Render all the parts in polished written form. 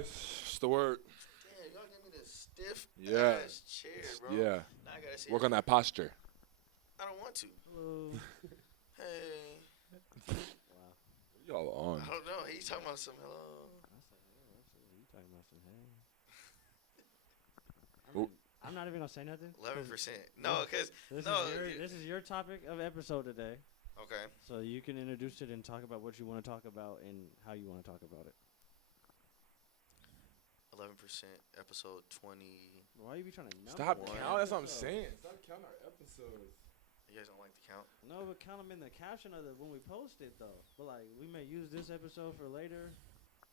Nice. It's the word. Damn, y'all give me this stiff Yeah. ass chair, bro. Yeah. Now I gotta say Work on that posture. I don't want to. Hello. Hey. Wow. Y'all on. I don't know. He's talking about some hello. I said, yeah, absolutely. You talking about some hey? Oh. I'm not even gonna say nothing. 11%. No, because This is your topic of episode today. Okay. So you can introduce it and talk about what you want to talk about and how you want to talk about it. 11%. Episode 20. Why you be trying to number Stop the counting. That's what I'm episodes? saying. Stop counting our episodes. You guys don't like the count? No, but count them in the caption of when we post it though. But like we may use this episode for later.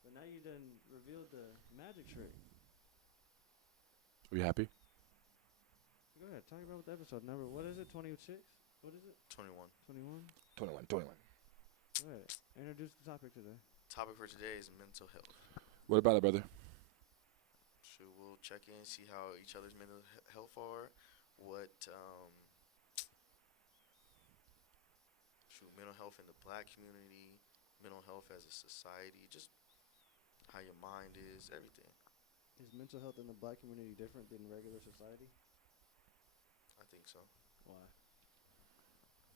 But now you done revealed the magic trick. Are you happy? Go ahead, talk about the episode number. What is it? 26? What is it? 21. 21? 21. 21. Go ahead. Introduce the topic today. Topic for today is mental health. What about it, brother? So we'll check in, see how each other's mental health are. What mental health in the black community, mental health as a society, just how your mind is, everything. Is mental health in the black community different than regular society? I think so. Why?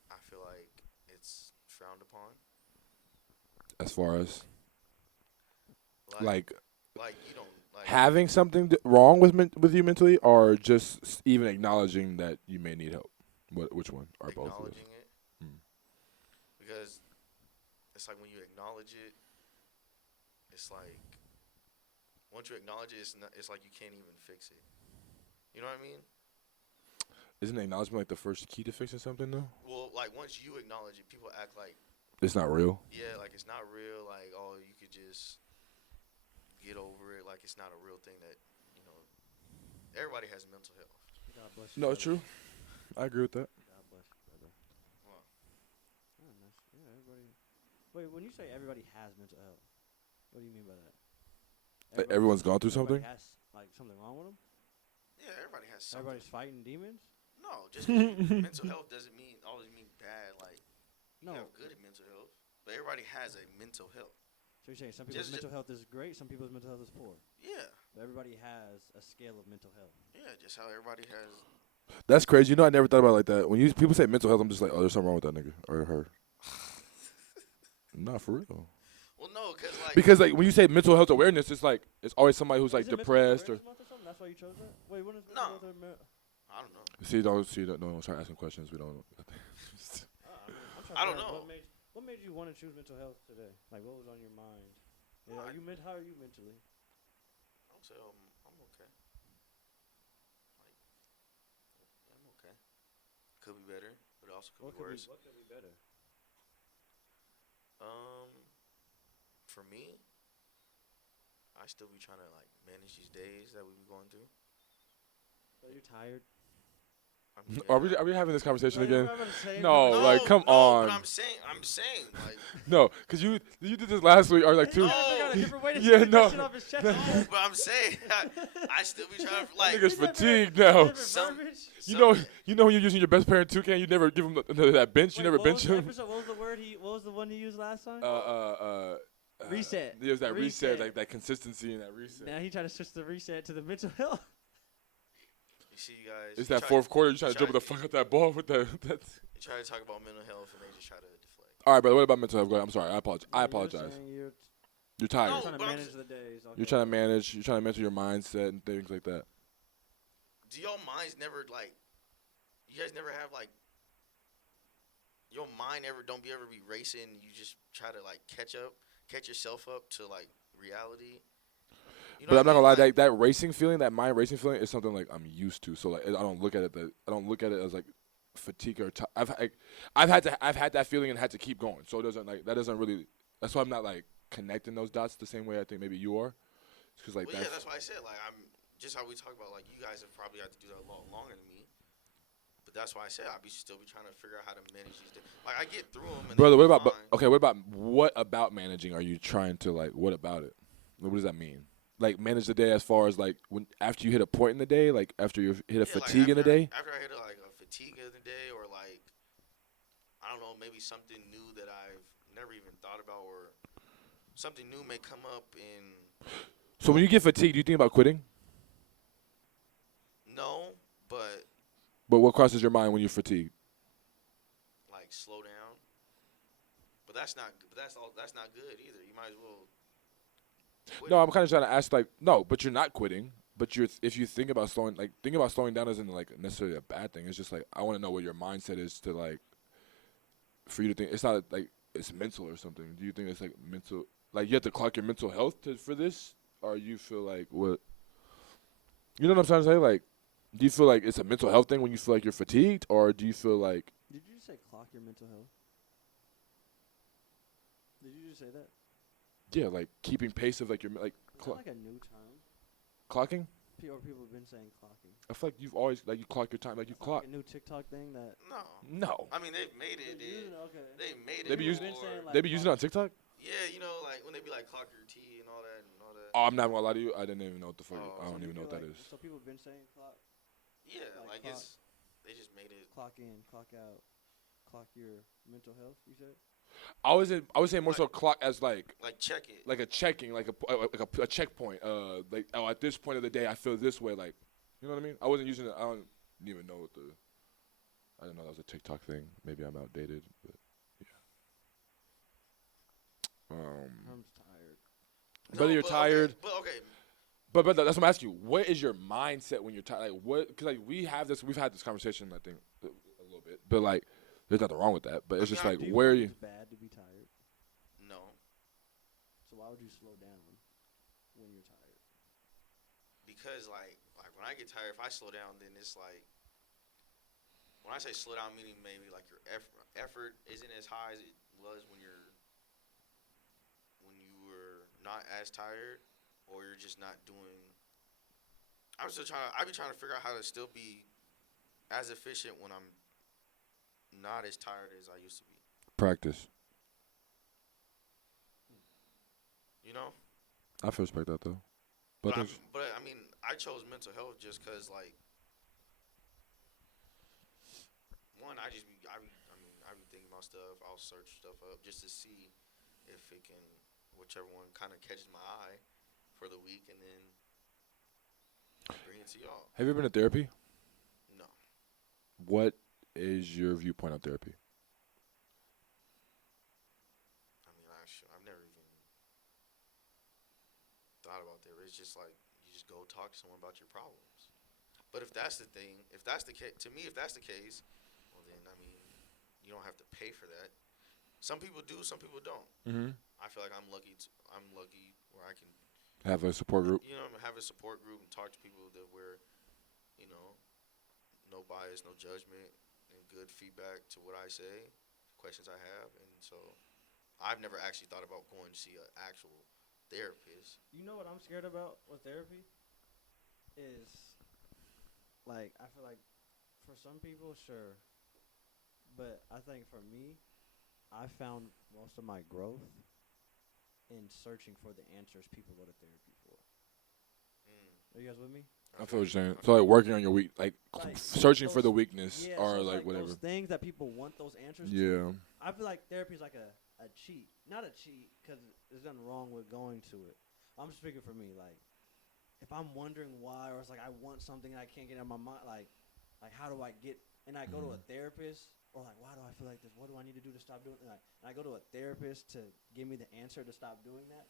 I feel like it's frowned upon. As far as like you don't like having something wrong with with you mentally, or just even acknowledging that you may need help. Which one? Or both of those? acknowledging it. Because it's like when you acknowledge it, it's like once you acknowledge it, it's like you can't even fix it. You know what I mean? Isn't acknowledgement like the first key to fixing something though? Well, like once you acknowledge it, people act like It's not real. yeah, like it's not real. Like oh, you could just get over it. Like it's not a real thing that everybody has mental health. God bless you. No, it's brother. true. I agree with that. God bless you, brother. Wow. Oh, nice. Yeah, everybody. Wait, when you say everybody has mental health, what do you mean by that? Everyone's gone through something? Everybody has like something wrong with them? Yeah, everybody has something. Everybody's fighting demons? No, just 'cause mental health doesn't always mean bad. Like you No. have good mental health, but everybody has a mental health. So you're saying some people's Just- mental health is great, some people's mental health is poor. Yeah, But everybody has a scale of mental health. yeah, just how everybody has. That's crazy. You know, I never thought about it like that. When people say mental health, I'm just like, oh, there's something wrong with that nigga or her. Not for real. Well, no, like Because like when you say mental health awareness, it's like it's always somebody who's like Is it Mental depressed Health or. Awareness Month or something? That's why you chose that? Wait, when is No. Mental Health Awareness? I don't know. Don't start asking questions. We don't. I'm trying I to don't figure out know. What made you want to choose mental health today? Like, what was on your mind? No, How are you mentally? I don't say I'm okay. Like I'm okay. Could be better, but it also could be worse. What could be better? For me, I still be trying to like manage these days that we be going through. So you're tired? I mean, Are we having this conversation again? No, No, like, come on. But I'm saying, like, No, because you did this last week or like two. No. got a different way to Yeah, get no. that shit off his chest. no, but I'm saying, I still be trying to like. Niggas fatigued now. Some- You know when you're using your best parent toucan, you never give him that bench. You never bench him. What was the word what was the one he used last time? Reset. There's that reset, Reset. like that consistency and that reset. Now he tried to switch the reset to the mental health. You see, you guys. It's you that try- fourth quarter. You trying you to dribble the try- fuck out that ball with that. You try to talk about mental health and they just try to deflect. All right, brother. What about mental health? Go ahead. I'm sorry. I apologize. I You're apologize. saying You're You're tired. No, trying to but I'm manage s- the days. You're trying to manage. You're trying to mentor your mindset and things like that. Do y'all minds never like? You guys never have like. Your mind don't ever be racing. You just try to like catch yourself up to like reality. You know But I'm not what gonna lie. I mean? That racing feeling, that mind racing feeling, is something like I'm used to. So like I don't look at it. I don't look at it as like fatigue or. I've had that feeling and had to keep going. So it doesn't like that doesn't really. That's why I'm not like connecting those dots the same way I think maybe you are. Because like Well, yeah, that's why I said like I'm just how we talk about like you guys have probably had to do that a lot longer than me. But that's why I said I'll still be trying to figure out how to manage these days. Like I get through them. And brother, they'll what be about what about managing are you trying to like? What about it? What does that mean? Like manage the day as far as like when after you hit a point in the day, like after you hit a fatigue in the day. After I hit like a fatigue in the day, or like I don't know, maybe something new that I've never even thought about, or something new may come up in. So when you get fatigued, do you think about quitting? No, but But what crosses your mind when you're fatigued? like slow down. But that's not. But that's all. That's not good either. You might as well quit No, it. I'm kind of trying to ask like, no, but you're not quitting. But you're if you think about slowing down isn't like necessarily a bad thing. It's just like I want to know what your mindset is to like for you to think it's not like it's mental or something. Do you think it's like mental? Like you have to clock your mental health for this, or you feel like what? You know what I'm trying to say? Like, do you feel like it's a mental health thing when you feel like you're fatigued, or do you feel like Did you just say clock your mental health? Did you just say that? yeah, like keeping pace of like your like Is that like a new term? clocking? Or people have been saying clocking. I feel like you've always like you clock your time, like you That's clock. like a new TikTok thing that. No. No, I mean, they've made it. Okay. They made They it. be using- before. saying, they be using it on TikTok. Yeah, you know, like when they be like clock your tea and all that and all that. Oh, I'm not gonna lie to you. I didn't even know what the fuck. Oh. I So don't even know what that like, is. So people have been saying clock, Yeah, like like it's they just made it. clock in, clock out, clock your mental health. You said. I was saying more so clock as like Check it. a checking, like a checkpoint. Like oh, at this point of the day, I feel this way. Like, you know what I mean? I wasn't using it. I don't even know what the. I didn't know that was a TikTok thing. Maybe I'm outdated, but yeah. I'm tired. Whether you're but tired, Okay, but okay. but that's what I'm asking you. What is your mindset when you're tired? Like what? Because like we've had this conversation. I think a little bit, but like there's nothing wrong with that. But it's just like Do you where are feel you? like it's bad to be tired? No, So why would you slow down when you're tired? because like when I get tired, if I slow down, then it's like when I say slow down, meaning maybe like your effort isn't as high as it was when you were not as tired, or you're just not doing. I'm still trying. I be trying to figure out how to still be as efficient when I'm not as tired as I used to be. Practice. You know. I feel respect that though. But But I mean, I chose mental health just because, like, one, I just be, I be thinking about stuff. I'll search stuff up just to see if it can, whichever one kind of catches my eye for the week, and then bring it to y'all. have you ever been to therapy? No, What is your viewpoint on therapy? I mean, I've never even thought about that. It's just like you just go talk to someone about your problems. But if that's the thing, if that's the case, to me, if that's the case, well then I mean, you don't have to pay for that. Some people do, some people don't. Mm-hmm. I feel like I'm lucky. I'm lucky where I can, Have a support group. you know, have a support group and talk to people that where, you know, no bias, no judgment, and good feedback to what I say, questions I have, and so I've never actually thought about going to see an actual therapist. You know what I'm scared about with therapy is like I feel like for some people, sure, but I think for me, I found most of my growth in searching for the answers people go to therapy for. Mm. Are you guys with me? I feel what you're saying. So like working on your weak, like searching for those- the weakness Yeah, or so it's like whatever. those things that people want those answers to. Yeah. I feel like therapy is like a cheat. Not a cheat because there's nothing wrong with going to it. I'm just speaking for me. Like, if I'm wondering why, or it's like I want something and I can't get it in my mind, like how do I get, and I go to a therapist, or like, why do I feel like this? What do I need to do to stop doing it? And I go to a therapist to give me the answer to stop doing that.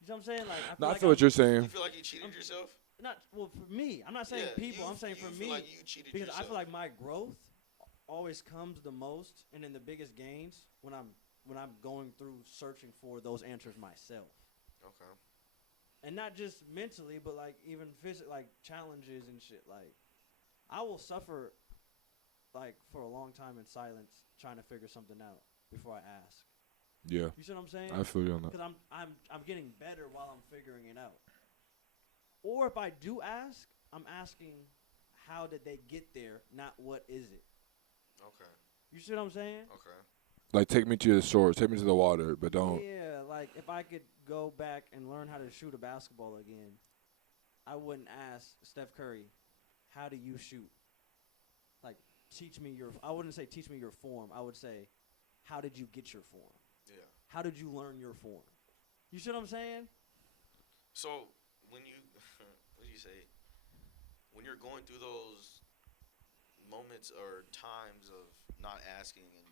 You know what I'm saying? Like, No, I like feel what you're saying. You feel like you cheated yourself? Not well for me. I'm not saying Yeah, people. I'm saying for you me feel like you cheated because yourself. I feel like my growth always comes the most and in the biggest gains when I'm going through searching for those answers myself. Okay. And not just mentally, but like even physically, like challenges and shit. Like I will suffer like for a long time in silence trying to figure something out before I ask. Yeah. You see what I'm saying? I feel you on that. Because I'm getting better while I'm figuring it out. Or if I do ask, I'm asking how did they get there, not what is it. Okay. You see what I'm saying? Okay. Like take me to the shore, take me to the water, but don't. Yeah, like if I could go back and learn how to shoot a basketball again, I wouldn't ask Steph Curry, how do you shoot? Like teach me your. I wouldn't say teach me your form. I would say, how did you get your form? Yeah. How did you learn your form? You see what I'm saying? So when you, what do you say? When you're going through those moments or times of not asking and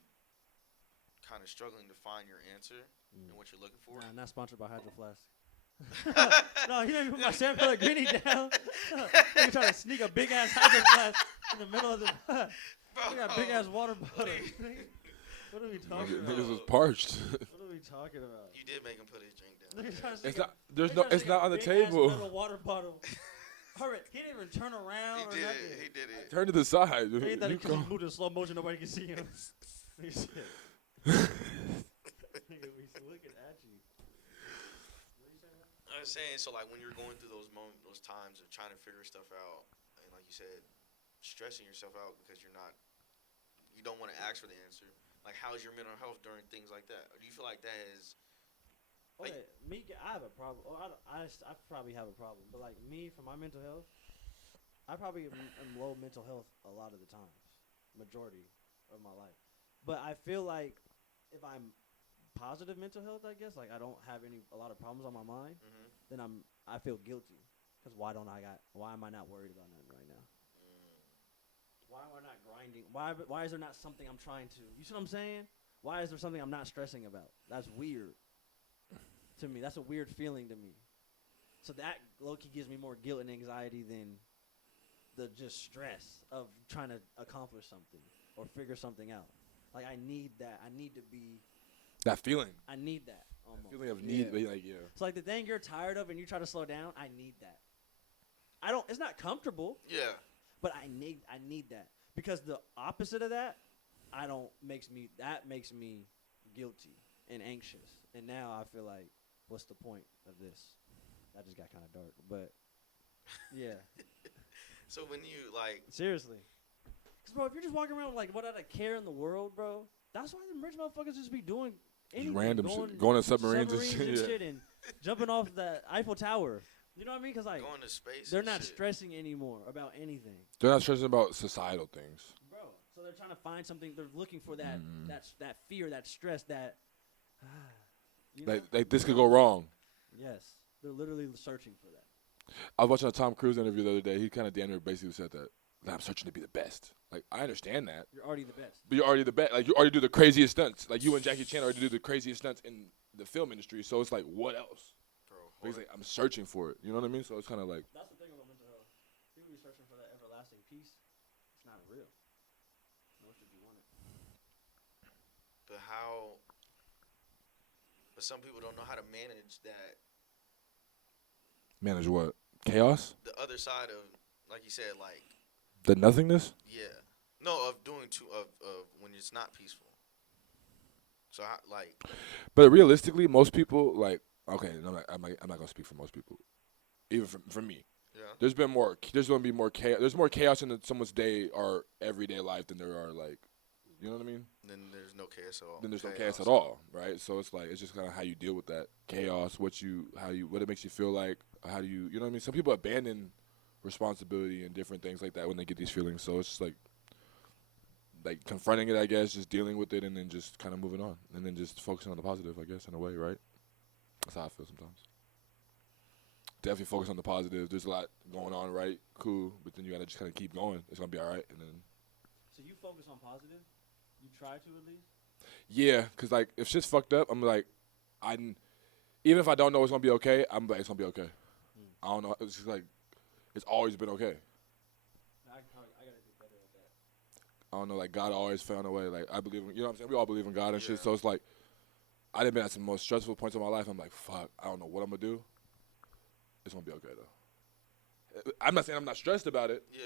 kind of struggling to find your answer and what you're looking for. Nah, not sponsored by Hydro Flask. No, he didn't put my San Pellegrino down. He trying to sneak a big ass Hydro Flask in the middle of the. We got big ass water bottle. What are we talking about? Niggas was parched. What are we talking about? You did make him put his drink down. It's not. There's no. It's not on the table. Metal water bottle. Hurry! He didn't even turn around. He or did nothing. it. He did it. Turn to the side. He thought because he moved in slow motion, nobody can see him. He said, "Nigga, we looking at you." What you saying? I was saying, so like when you're going through those moments, those times of trying to figure stuff out, and like you said, stressing yourself out because you don't want to ask for the answer. Like, how's your mental health during things like that? Or do you feel like that is? Like, Okay, I have a problem. Oh, I probably have a problem. But like me, for my mental health, I probably am low mental health a lot of the times, majority of my life. But I feel like if I'm positive mental health, I guess, like I don't have a lot of problems on my mind, then I feel guilty. Because why am I not worried about nothing right now? Why am I not grinding? Why is there not something I'm trying to? You see what I'm saying? Why is there something I'm not stressing about? That's weird to me. That's a weird feeling to me. So that low-key gives me more guilt and anxiety than the just stress of trying to accomplish something or figure something out. Like, I need that. I need to be. That feeling. I need that almost. Feeling of need. Yeah. Like, yeah. It's like the thing you're tired of and you try to slow down. I need that. It's not comfortable. yeah. But I need that because the opposite of that, makes me guilty and anxious. And now I feel like, what's the point of this? That just got kind of dark, but yeah. So when you like Seriously, because bro, if you're just walking around like without a care in the world, bro, that's why the rich motherfuckers just be doing anything, Random shit, going to submarines and shit, and jumping off the Eiffel Tower. You know what I mean? Because like going to space, they're and not shit. stressing anymore about anything. They're not stressing about societal things. Bro, so they're trying to find something. They're looking for that that fear, that stress, that. You know? Like this could go wrong. Yes, they're literally searching for that. I was watching a Tom Cruise interview the other day. He kind of damn near basically said that I'm searching to be the best. Like I understand that, You're already the best. but you're already the best. Like you already do the craziest stunts. Like you and Jackie Chan already do the craziest stunts in the film industry. So it's like, what else? Bro, But he's like, I'm searching for it. You know what I mean? So it's kind of like. That's the thing about mental health. People be searching for that everlasting peace. It's not real. Nor should you want it. but how? But some people don't know how to manage that. Manage what? Chaos? The other side of, like you said, like The nothingness? yeah, no, of doing of when it's not peaceful. So like. But realistically, most people like. Okay, I'm not gonna speak for most people. Even for me, Yeah. there's gonna be more chaos. There's more chaos in someone's day or everyday life than there are like, you know what I mean? Then there's no chaos at all. Then there's no chaos at all, right? So it's like it's just kind of how you deal with that chaos, what it makes you feel like, how do you know what I mean? Some people abandon responsibility and different things like that when they get these feelings. So it's just like confronting it, I guess, just dealing with it, and then just kind of moving on, and then just focusing on the positive, I guess, in a way, right? That's how I feel sometimes. Definitely focus on the positive. There's a lot going on, right? Cool, but then you gotta just kind of keep going. It's gonna be all right, and then. So you focus on positive? You try to at least? Yeah, cause like if shit's fucked up, I'm like, even if I don't know it's gonna be okay, I'm like it's gonna be okay. I don't know. It's just like it's always been okay. I gotta do better at that. I don't know. Like God always found a way. Like I believe in, you know what I'm saying. We all believe in God and Yeah. shit. So it's like I done been at some most stressful points of my life. I'm like, fuck. I don't know what I'm gonna do. It's gonna be okay though. I'm not saying I'm not stressed about it, Yeah.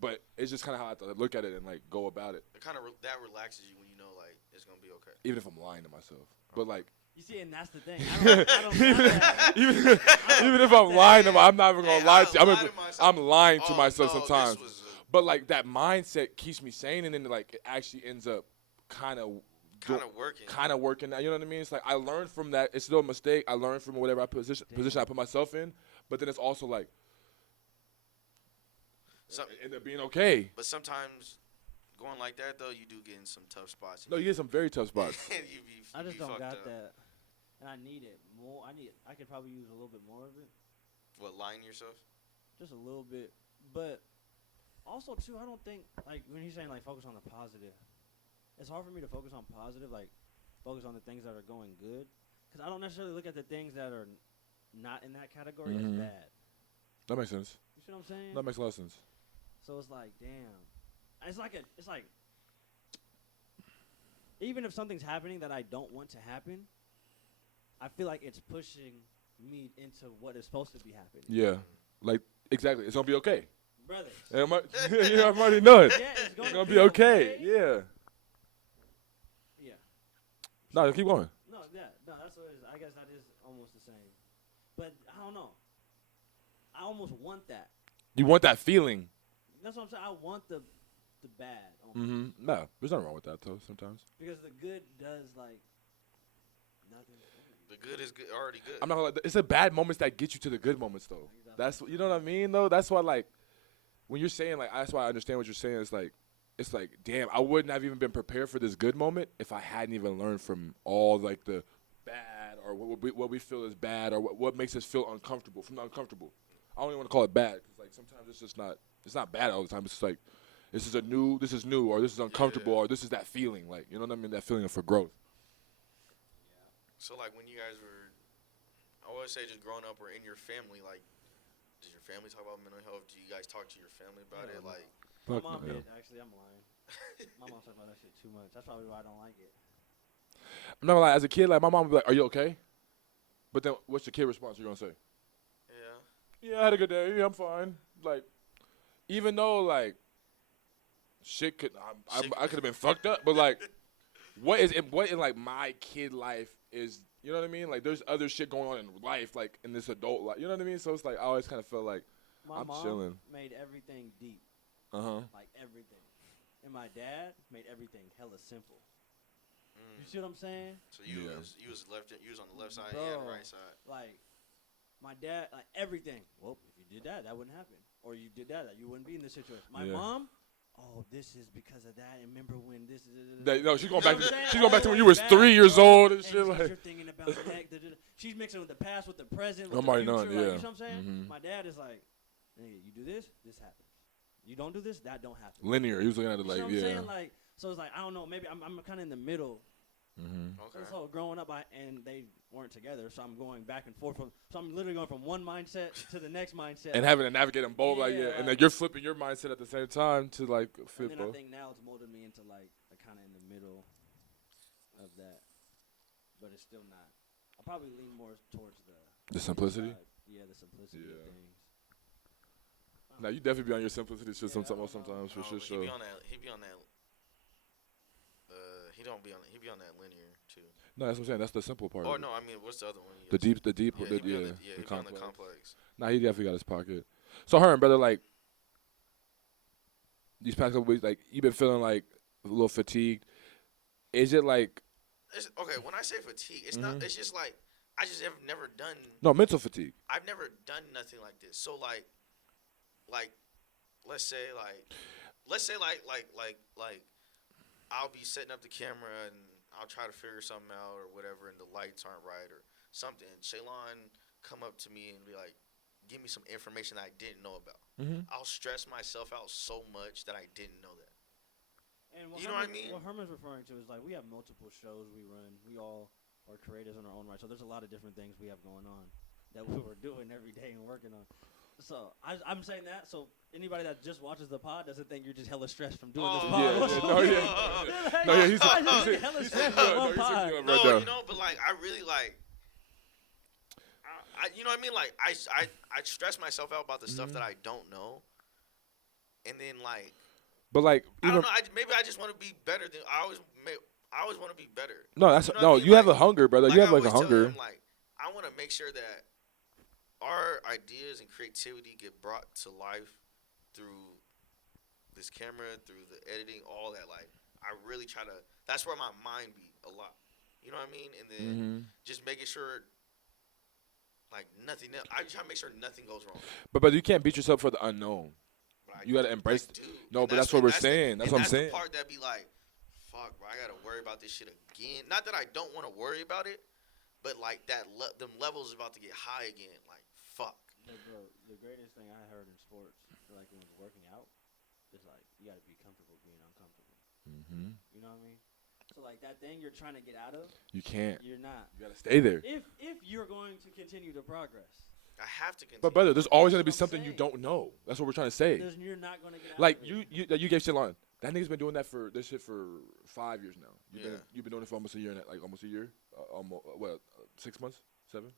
but it's just kind of how I have to look at it and like go about it. It kind of that relaxes you when you know like it's gonna be okay. Even if I'm lying to myself, but like. You see, and that's the thing. I don't that. Even if I'm lying to I'm not even gonna lie to you. I'm lying to Oh, myself no, sometimes. this was But like that mindset keeps me sane, and then like it actually ends up kind of working. You know what I mean? It's like I learned from that. It's still a mistake. I learned from whatever position I put myself in. But then it's also like it ended up being okay. But sometimes going like that though, you do get in some tough spots. No, you get some very tough spots. I just don't fucked got up. that, and I need it more. I could probably use a little bit more of it. What, lying to yourself? just a little bit. But also too, I don't think like when he's saying like focus on the positive, it's hard for me to focus on positive, like focus on the things that are going good, because I don't necessarily look at the things that are not in that category as bad. That makes sense. You see what I'm saying? That makes a lot of sense. So it's like, damn, it's like even if something's happening that I don't want to happen, I feel like it's pushing me into what is supposed to be happening. Yeah, like exactly. It's gonna be okay. Brothers. Yeah, I'm already know it. Yeah, it's It's gonna be okay. Yeah. Yeah. No, keep going. No, that's what it is. I guess that is almost the same. But I don't know. I almost want that. You want that feeling. That's what I'm saying. I want the bad. Almost. No, there's nothing wrong with that though. Sometimes. Because the good does like nothing. The good is good, already good. I'm not gonna lie. It's the bad moments that get you to the good moments though. That's you know what I mean though. That's why like when you're saying like that's why I understand what you're saying. It's like damn, I wouldn't have even been prepared for this good moment if I hadn't even learned from all like the bad or what we feel is bad or what makes us feel uncomfortable from the uncomfortable. I don't even want to call it bad because like sometimes it's just not. It's not bad all the time. It's just like this is new, or this is uncomfortable, or this is that feeling, like you know what I mean, that feeling for growth. So like when you guys were, I always say just growing up or in your family, like, does your family talk about mental health? Do you guys talk to your family about it? Like, my mom did. Actually, I'm lying. My mom talks about that shit too much. That's probably why I don't like it. I'm not gonna lie. As a kid, like my mom would be like, "Are you okay?" But then, what's the kid response you're gonna say? Yeah, I had a good day. Yeah, I'm fine. Like, even though like shit could, I could have been fucked up, but like, what in like my kid life is, you know what I mean? Like, there's other shit going on in life, like in this adult life, you know what I mean? So it's like I always kind of feel like my I'm mom chilling. made everything deep, like everything, and my dad made everything hella simple. You see what I'm saying? So you was on the left side, Bro, yeah, the right side. Like my dad, like everything. Well, if you did that, that wouldn't happen, or you did that, you wouldn't be in this situation. My mom. Oh, this is because of that. And remember when this is... No, she's going back. She's going back to when you was 3 years old and shit. Like you're thinking about that. She's mixing with the past with the present. With I'm the already future, knowing, like, yeah. You know what I'm saying? Mm-hmm. My dad is like, nigga, you do this, this happens. You don't do this, that don't happen. Linear. He was looking at it You like, know what I'm yeah. saying? Like, so it's like I don't know. Maybe I'm kind of in the middle. Okay. So growing up, and they weren't together, so I'm going back and forth so I'm literally going from one mindset to the next mindset, and having to navigate them both, and then you're flipping your mindset at the same time to like fit and then both. I think now it's molded me into like kind of in the middle of that, but it's still not. I'll probably lean more towards The simplicity. The simplicity of things. Now you definitely be on your simplicity shit sometimes for sure. He be on that. He be on that. He be on that linear too. No, that's what I'm saying. That's the simple part. Oh no, I mean, what's the other one? The deep, the the complex. Nah, he definitely got his pocket. So, Herm, brother, like these past couple weeks, like you been feeling like a little fatigued. Is it like? Okay, when I say fatigue, it's not. It's just like I just have never done. No, mental fatigue. I've never done nothing like this. So like, let's say I'll be setting up the camera and I'll try to figure something out or whatever, and the lights aren't right or something. Shaylon come up to me and be like, give me some information that I didn't know about. I'll stress myself out so much that I didn't know that. And you know what I mean? What Herman's referring to is like we have multiple shows we run. We all are creators in our own right. So there's a lot of different things we have going on that we were doing every day and working on. So I'm saying that so anybody that just watches the pod doesn't think you're just hella stressed from doing this pod. He's hella stressed from one pod. No, you know, but like I really like. You know what I mean? Like I stress myself out about the stuff that I don't know, and then like. But like, I don't know. Maybe I just want to be better than I always want to be better. No, that's you know you have a hunger, brother. You have like a hunger. Him, like I want to make sure that our ideas and creativity get brought to life through this camera, through the editing, all that. Like I really try to. That's where my mind be a lot. You know what I mean? And then just making sure. Like nothing else. I try to make sure nothing goes wrong. But you can't beat yourself for the unknown. You gotta embrace. No, but that's what we're saying. That's what I'm saying. That's the part that be like, fuck, bro. I gotta worry about this shit again. Not that I don't want to worry about it, but like them levels about to get high again. Like fuck. Hey, bro, the greatest thing I heard in sports, like when it's working out, is like you got to be comfortable being uncomfortable. Mm-hmm. You know what I mean? So like that thing you're trying to get out of, You can't. you're not. You gotta stay there. If you're going to continue to progress, I have to continue. But brother, there's always gonna be That's what I'm something you saying. don't know. That's what we're trying to say. you're not going to get out. Like of it. you gave shit on. That nigga's been doing that for this shit for 5 years now. You've been doing it for almost a year, like almost a year, almost 6 months, 7,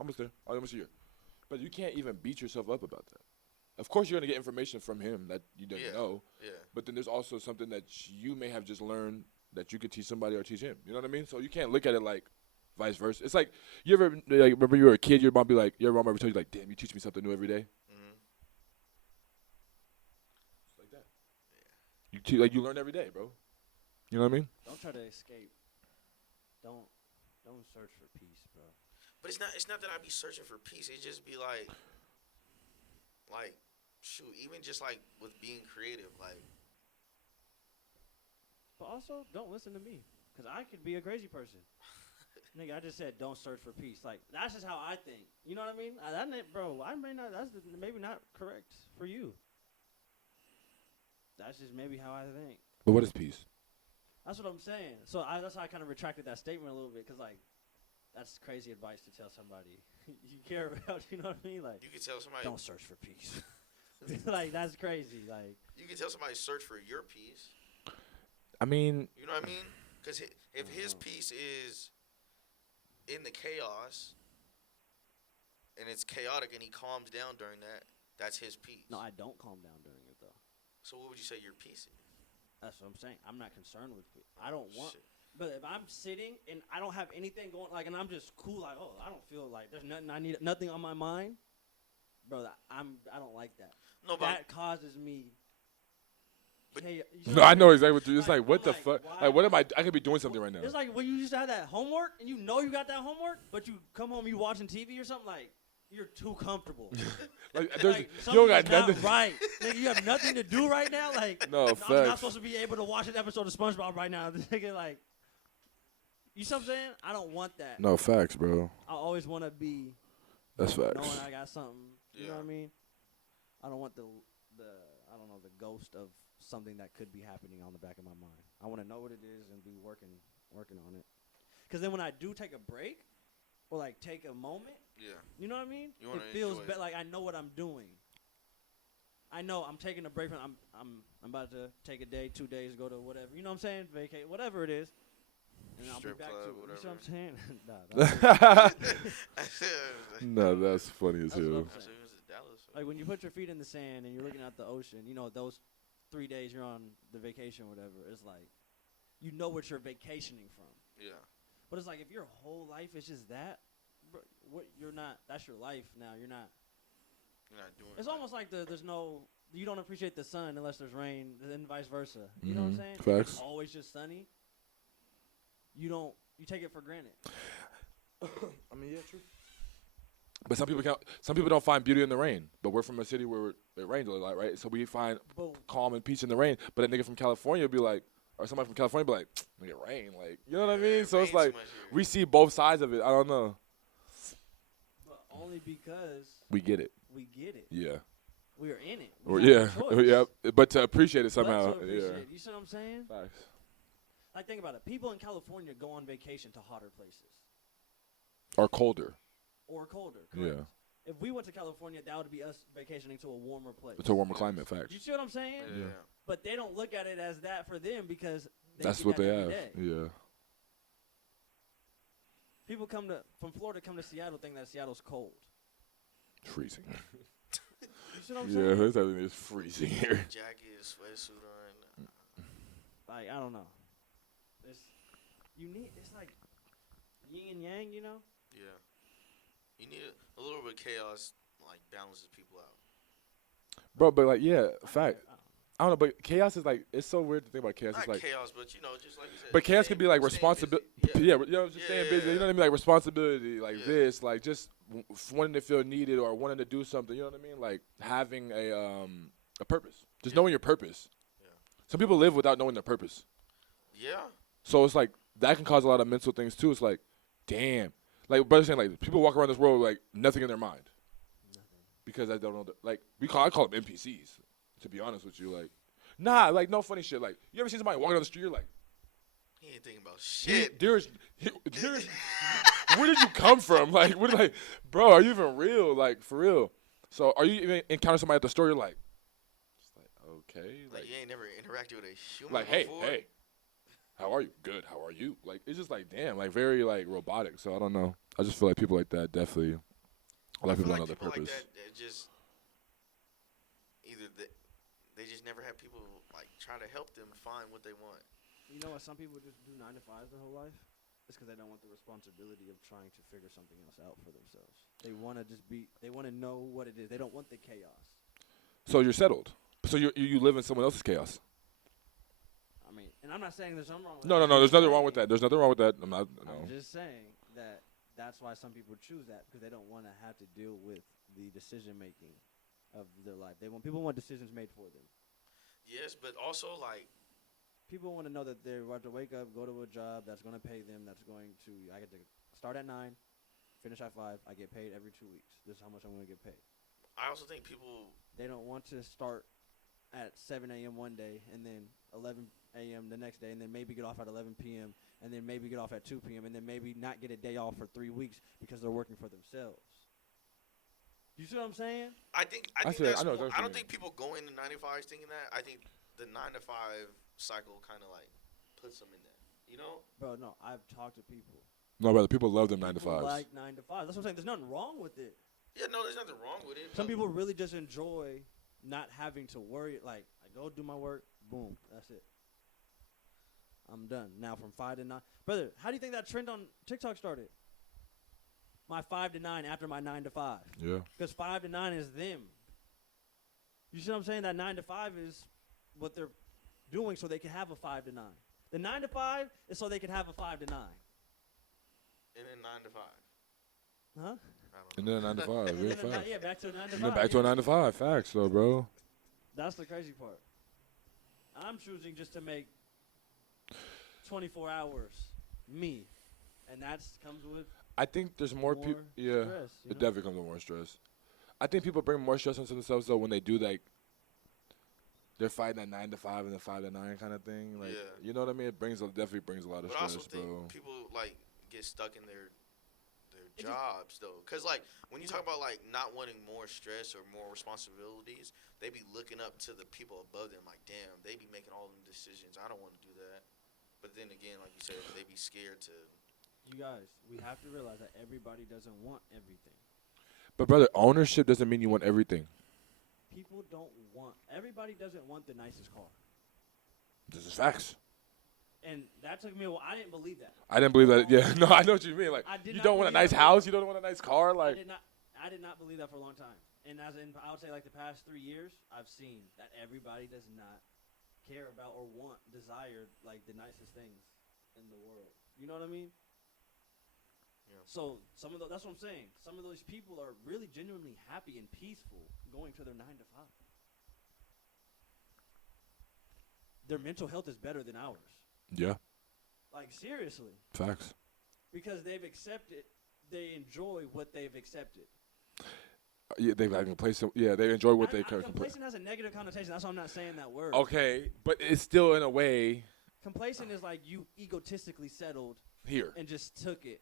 almost there, almost a year. But you can't even beat yourself up about that. Of course, you're gonna get information from him that you didn't know. Yeah. But then there's also something that you may have just learned that you could teach somebody or teach him. You know what I mean? So you can't look at it like vice versa. It's like you ever like remember you were a kid, your mom be like, your mom ever told you like, damn, you teach me something new every day. Mm-hmm. It's like that. Yeah. You learn every day, bro. You know what I mean? Don't try to escape. Don't search for peace, bro. But it's not that I be searching for peace. It just be like shoot, even just like with being creative, like. But also, don't listen to me, cause I could be a crazy person. Nigga, I just said don't search for peace. Like that's just how I think. You know what I mean? Bro, I may not. That's maybe not correct for you. That's just maybe how I think. But what is peace? That's what I'm saying. So that's how I kind of retracted that statement a little bit, cause like that's crazy advice to tell somebody you care about. You know what I mean? Like You can tell somebody. don't search for peace. Like that's crazy. Like You can tell somebody search for your peace. I mean, You know what I mean? Because if his peace is in the chaos, and it's chaotic, and he calms down during that, that's his peace. no, I don't calm down during it though. So what would you say your peace is? That's what I'm saying. I'm not concerned with it. I don't want. Shit. But if I'm sitting and I don't have anything going, like, and I'm just cool, like, oh, I don't feel like there's nothing I need, nothing on my mind, bro. I don't like that. No, but That causes me. But- Hey, no, I know exactly what you're. It's like, what I'm the like, fuck? why Like, what am am I could be doing something right now. It's like when you used to have that homework and you know you got that homework, but you come home, you watching TV or something, like you're too comfortable. Like, there's, Like, you don't got something's not nothing. right. Nigga, you have nothing to do right now. Like, No, I'm not facts. supposed to be able to watch an episode of SpongeBob right now. Nigga, like, you see what I'm saying? I don't want that. No facts, bro. I always want to be That's facts. knowing I got something. You know Yeah. what I mean? I don't want the I don't know, the ghost of something that could be happening on the back of my mind. I want to know what it is and be working on it. Because then when I do take a break or like take a moment, yeah, you know what I mean? You It wanna feels enjoy it. like I know what I'm doing. I know I'm taking a break from. I'm about to take a day, 2 days, go to whatever. You know what I'm saying? Vacate, whatever it is. And I'll Strip be back club, to it. You see what I'm saying? Nah, No, that's funny as That's what hell. I'm So saying. it was Dallas. Like when you put your feet in the sand and you're looking at the ocean, you know those 3 days you're on the vacation, whatever. It's like you know what you're vacationing from. Yeah. But it's like if your whole life is just that, bro, what you're not. That's your life now. You're not. You're not doing. It's like- almost like there's no. You don't appreciate the sun unless there's rain, and vice versa. You know what I'm saying? If Facts. it's always just sunny. You don't. You take it for granted. I mean, yeah, true. But some people can't. Some people don't find beauty in the rain. But we're from a city where it rains a lot, right? So we find But calm and peace in the rain. But a nigga from California be like, or somebody from California be like, nigga, rain, like, you know what I mean? So it's rains like too much here. we see both sides of it. I don't know. only because We get it. we get it. Yeah. We are in it. Or We yeah. have a choice. Yeah. But to appreciate it But somehow. to appreciate Yeah. it. You see what I'm saying? Facts. Like think about it. People in California go on vacation to hotter places Or colder. or colder. Correct? Yeah. If we went to California, that would be us vacationing to a warmer place. It's a warmer climate. Facts. You see what I'm saying? Yeah. But they don't look at it as that for them because That's see what that they every have. day. Yeah. People from Florida come to Seattle thinking that Seattle's cold. Freezing. You see what I'm Yeah, saying? it's everything is freezing here. Jacket, sweatsuit on. Like I don't know. It's like yin and yang, you know? Yeah. You need a little bit of chaos, like balances people out. Bro, but like, yeah, I fact. don't know. I don't know, but chaos is like, it's so weird to think about chaos. Not It's like, chaos, but just like you said. but chaos staying- could be like staying responsibility. busy. Yeah, you know, just staying busy. You know what I mean? Like responsibility, like Yeah. this, like just wanting to feel needed or wanting to do something. You know what I mean? Like having a purpose. Just Yeah. knowing your purpose. Yeah. Some people live without knowing their purpose. Yeah. So it's like that can cause a lot of mental things too. It's like, damn. Like brother saying, like people walk around this world with, like nothing in their mind. Nothing. because I don't know. Like I call them NPCs. To be honest with you, like, nah, like no funny shit. Like, you ever see somebody walking down the street? You're like, He ain't thinking about shit. there's, where did you come from? Like, bro, are you even real? Like, for real. So, are you even encounter somebody at the store? You're like, just like, okay, Like you ain't never interacted with a human like, hey, before. hey, how are you? Good. How are you? Like, it's just like, damn, like very like robotic. So I don't know. I just feel like people like that definitely. A lot of people don't know their purpose. Like that, just either they just never have people like try to help them find what they want. You know what? Some people just do 9 to 5s their whole life. It's because they don't want the responsibility of trying to figure something else out for themselves. They want to just be. They want to know what it is. They don't want the chaos. So you're settled. So you live in someone else's chaos. I mean, and I'm not saying there's something wrong with No, that. no, no. There's nothing wrong with that. There's nothing wrong with that. I'm not. No. I'm just saying that that's why some people choose that, because they don't want to have to deal with the decision making of their life. People want decisions made for them. Yes, but also like People want to know that they're about to wake up, go to a job that's going to pay them. That's going to I get to start at 9, finish at 5. I get paid every 2 weeks. This is how much I'm going to get paid. I also think people They don't want to start at 7 a.m. one day and then 11 a.m. the next day, and then maybe get off at 11 p.m. and then maybe get off at 2 p.m. and then maybe not get a day off for 3 weeks because they're working for themselves. You see what I'm saying? I think I that's know more, exactly I what don't you think people go into 95s thinking that. I think the 9 to 5 cycle kind of like puts them in there. You know? Bro, no, I've talked to people. No, brother. People love them 9 to People 5s. like 9 to 5. That's what I'm saying. There's nothing wrong with it. Yeah, no, there's nothing wrong with it. Some people really just enjoy not having to worry. Like, I go do my work, boom, that's it. I'm done. Now from 5 to 9. Brother, how do you think that trend on TikTok started? My 5 to 9 after my 9 to 5. Yeah. Because 5 to 9 is them. You see what I'm saying? That 9 to 5 is what they're doing so they can have a 5 to 9. The 9 to 5 is so they can have a 5 to 9. And then 9 to 5. Huh? And then 9 to 5. Real fact. Yeah, back to a 9 to 5. And then back to a 9 to 5. Facts, though, bro. That's the crazy part. I'm choosing just to make 24 hours me. And that comes with I think there's more people. Yeah. stress. It definitely comes with more stress. I think people bring more stress onto themselves though when they do like they're fighting at 9 to 5 and then 5 to 9 kind of thing. Like, Yeah. you know what I mean? It definitely brings a lot of But I stress, also think bro. people like get stuck in their jobs though, because like when you talk about like not wanting more stress or more responsibilities, they be looking up to the people above them like, damn, they be making all them decisions. I don't want to do that. But then again, like you said, they be scared to. You guys, we have to realize that everybody doesn't want everything. But brother, ownership doesn't mean you want everything. People don't want. Everybody doesn't want the nicest car. This is facts. And that took me a while. I didn't believe that. I didn't believe that. Yeah, no, I know what you mean. Like, I did you not don't want a believe nice that. house. You don't want a nice car. Like, I did not believe that for a long time. And as in, I would say like the past 3 years, I've seen that everybody does not care about or desire like the nicest things in the world. You know what I mean? Yeah. So that's what I'm saying. Some of those people are really genuinely happy and peaceful going to their 9 to 5. Their mental health is better than ours. yeah, Like seriously, facts. because they've accepted, they enjoy what they've accepted. Yeah, they like complacent. Yeah, they enjoy what they can. Complacent has a negative connotation. That's why I'm not saying that word. Okay, but it's still in a way Complacent is like you egotistically settled here. and just took it,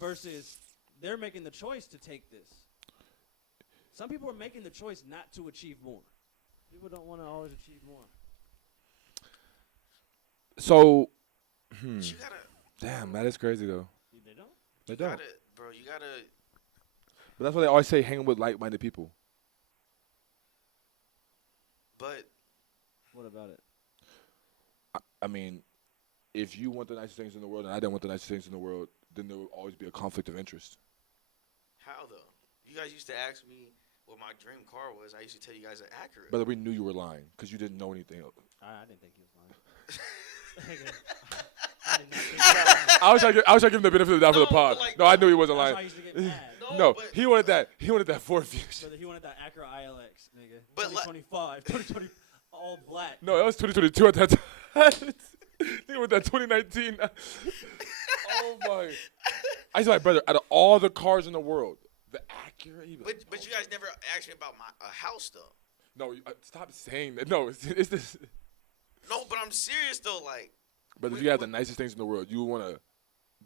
versus they're making the choice to take this. Some people are making the choice not to achieve more. People don't want to always achieve more. So, You gotta. damn, that is crazy though. They don't. They You don't. gotta, bro. You gotta. But that's why they always say hang with like-minded people. But What about it? I mean, if you want the nicest things in the world and I didn't want the nicest things in the world, then there will always be a conflict of interest. how though? You guys used to ask me what my dream car was. I used to tell you guys accurate. Brother, we knew you were lying because you didn't know anything. I didn't think he was lying. I did not think he was lying. I was trying to give him the benefit of the doubt for the No, pod. but like- No, I knew he wasn't That's why I lying. used to get mad. No, but he wanted that. He wanted that Ford Fusion. Brother, he wanted that Acura ILX, nigga. But 2025, 2020, all black. No, that was 2022 at that time. Think with that 2019. Oh my! I was like, brother, out of all the cars in the world, The Acura. You be like, But you guys never asked me about a house though. no, stop saying that. No, it's this. No, but I'm serious though. Like, But if Wait, you have the what- nicest things in the world, you want to.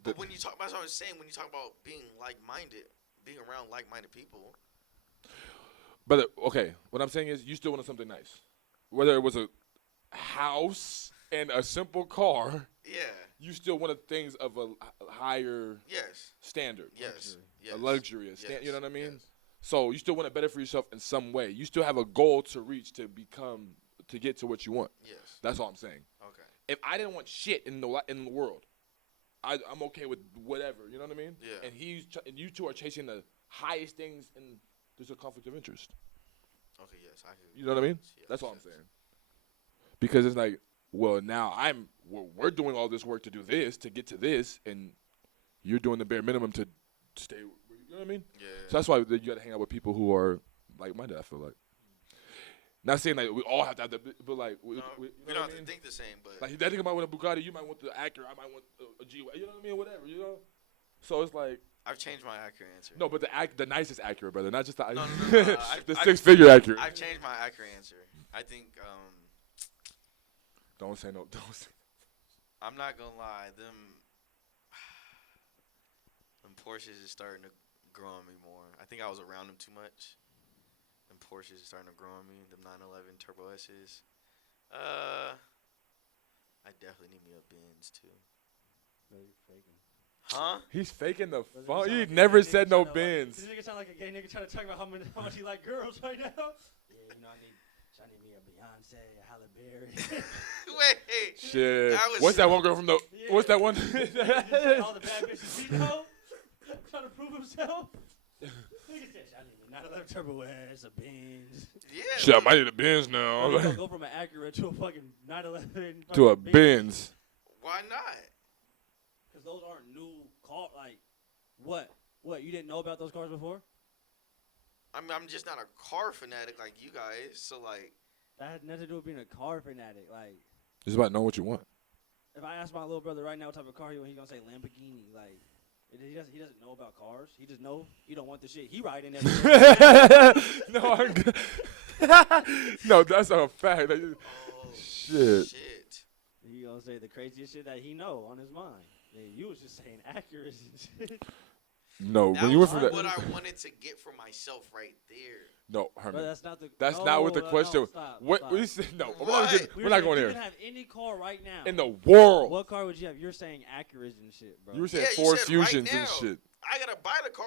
but when you talk about, that's what I was saying. When you talk about being like-minded, being around like-minded people. But okay, what I'm saying is, you still wanted something nice, whether it was a house and a simple car. Yeah. You still wanted things of a higher Yes. standard, Yes. Yes. a luxury, Yes. you know what I mean? Yes. So you still want it better for yourself in some way. You still have a goal to reach to get to what you want. Yes. That's all I'm saying. Okay. If I didn't want shit in the world, I'm okay with whatever. You know what I mean? Yeah. And you two are chasing the highest things, and there's a conflict of interest. Okay. Yes. I can. You know what I mean? Yes, That's all I'm yes. saying. Because it's like, well, now we're doing all this work to do this, to get to this, and you're doing the bare minimum to stay. You know what I mean? Yeah. So that's why you got to hang out with people who are like-minded, I feel like. Not saying like we all have to have that, but like No, you we know don't what have I mean? to think the same, but Like that nigga might want a Bugatti, you might want the Acura, I might want a G. You know what I mean? Whatever, you know. So it's like I've changed my accurate answer. no, but the nicest Acura, brother, not just the No. the I've- six-figure Acura. I've changed my accurate answer. I think Don't say no. Don't say. I'm not gonna lie. Them Porsches is starting to grow on me more. I think I was around them too much. Them Porsches is starting to grow on me. Them 911 Turbo S's. I definitely need me a Benz too. No, you're faking. Huh? He's faking the Doesn't phone. sound He like a never gay said nigga no tryna, like- Benz. This nigga sound like a gay nigga trying to talk about how much he like girls right now. Yeah, you know I need me a Beyonce, a Halle Berry. Wait. Shit. That was What's that so- one girl from the? Yeah. What's that one? Just saying all the bad bitches he know, trying to prove himself. Nigga said, I need me not a Turbo S, a Benz. Yeah. Shit, I but might need a Benz now. You gonna go from an Acura to a fucking 911 To a fucking Benz. why not? Because those aren't new car. Like, what? What? You didn't know about those cars before? I mean, I'm just not a car fanatic like you guys. So like, That had nothing to do with being a car fanatic. Like, It's about knowing what you want. if I ask my little brother right now what type of car he want, he gonna say Lamborghini. Like, he doesn't know about cars. He just know he don't want the shit he riding every day. No, I'm good. No, that's a fact. Like, oh Shit. shit. He gonna say the craziest shit that he know on his mind. And you was just saying accuracy and shit. No, That when you went was from what that. I wanted to get for myself right there. No, But Herman. that's not the. That's no, not what the no, question. stop, What stop. we said? No, What? we're not going You there. can have any car right now. In the world, What car would you have? You're saying Acuras and shit, bro. you were saying Yeah, you Ford said Fusions right and now. shit. I gotta buy the car.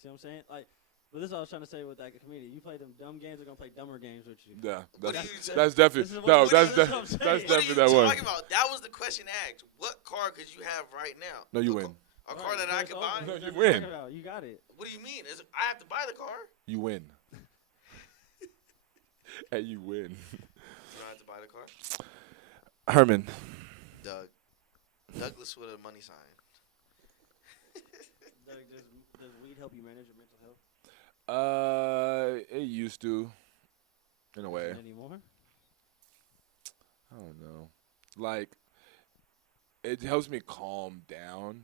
See what I'm saying? Like, but this is what I was trying to say with that community. You play them dumb games, they're gonna play dumber games with you. Yeah, What that's do you say? that's This definitely is what- no. what That's is this de- what I'm saying? that's What are definitely you that one. talking about? That was the question asked. What car could you have right now? No, you A win. ca- A car that I could buy? No, you That's what I'm win. talking about. You got it. What do you mean? I have to buy the car? You win. Hey, you win. You don't have to buy the car? Herman, Doug. Douglas with a money sign. Doug, does weed help you manage your mental health? it used to, in a way. Not anymore? I don't know. Like, it helps me calm down.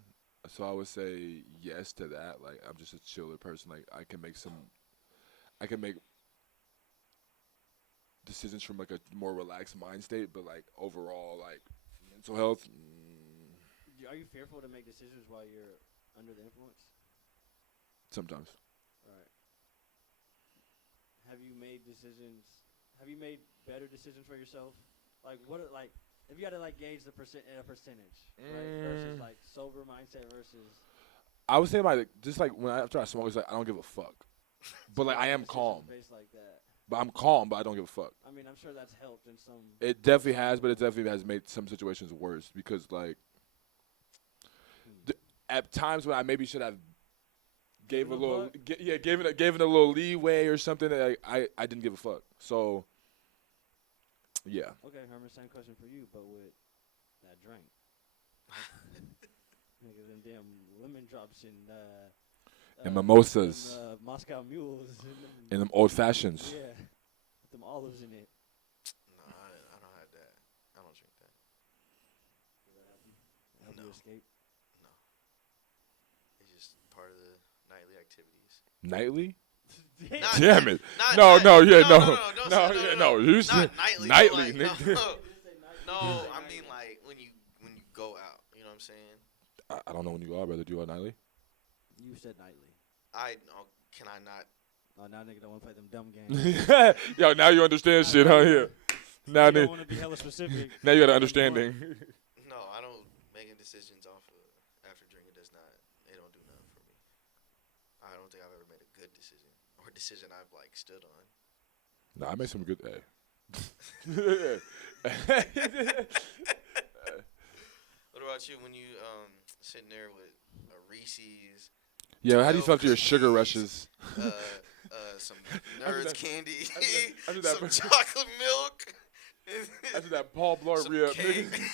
So I would say yes to that. Like, I'm just a chiller person. Like, I can make decisions from like a more relaxed mind state, but like overall, like mental health. Are you fearful to make decisions while you're under the influence? Sometimes. All right. Have you made decisions? Have you made better decisions for yourself? Like if you had to like gauge the percentage, right? Versus like sober mindset versus. I would say just like after I smoke, it's like I don't give a fuck. But like I am decisions calm. Based like that. But I'm calm, but I don't give a fuck. I mean, I'm sure that's helped in some. It definitely has, but it definitely has made some situations worse because like at times when I maybe should have gave a Give it a little fuck? gave it a little leeway or something that I didn't give a fuck. So yeah. Okay, Herman, same question for you, but with that drink. Nigga, them damn lemon drops And mimosas. them, Moscow mules. And them old fashions. Yeah, with them olives in it. No, I don't have that. I don't drink that. Help No. you escape. It's just part of the nightly activities. Nightly? Not, Damn it. Not, No, not, no, yeah, no, no. don't No, say- yeah, no. You Not said nightly. nightly, but like, nigga. no, I mean like when you go out. You know what I'm saying? I don't know when you go out, brother. Do you go out nightly? You said nightly. Can I not? Oh, now nigga don't want to play them dumb games. Yo, now you understand shit, huh? Yeah. Now, You don't want to be hella specific. now you got an That's one. understanding. No, I don't. Making decisions off of after drinking does not. They don't do nothing for me. I don't think I've ever made a good decision or a decision I've like stood on. Nah, I made some good. Hey. What about you when you sitting there with a Reese's? Yeah, how do you feel 12 after your sugar cookies, rushes? Some Nerds that- candy, after that- some chocolate milk. After that Paul Blart Some re-up, cake. nigga.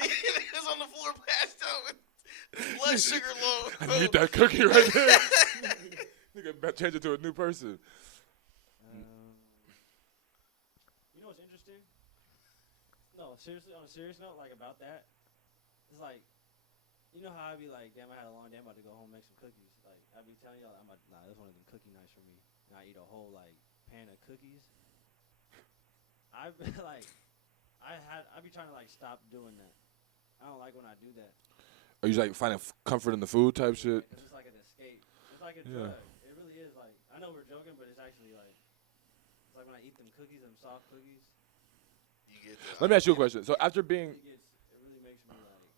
He was on the floor passed out with his blood sugar low. I need that cookie right there. Nigga, about to change it to a new person. You know what's interesting? No, seriously, on a serious note, like about that, it's like, you know how I be like, damn, I had a long day, I'm about to go home and make some cookies. Like, I be telling y'all, nah, this one of them cookie nights for me. And I eat a whole, like, pan of cookies. I've been like, I be trying to, like, stop doing that. I don't like when I do that. Are you like finding comfort in the food type shit? Because it's like an escape. It's like a Yeah. drug. It really is. Like, I know we're joking, but it's actually like, it's like when I eat them cookies, them soft cookies. You get Let me ask you a question. So after being, It really makes me like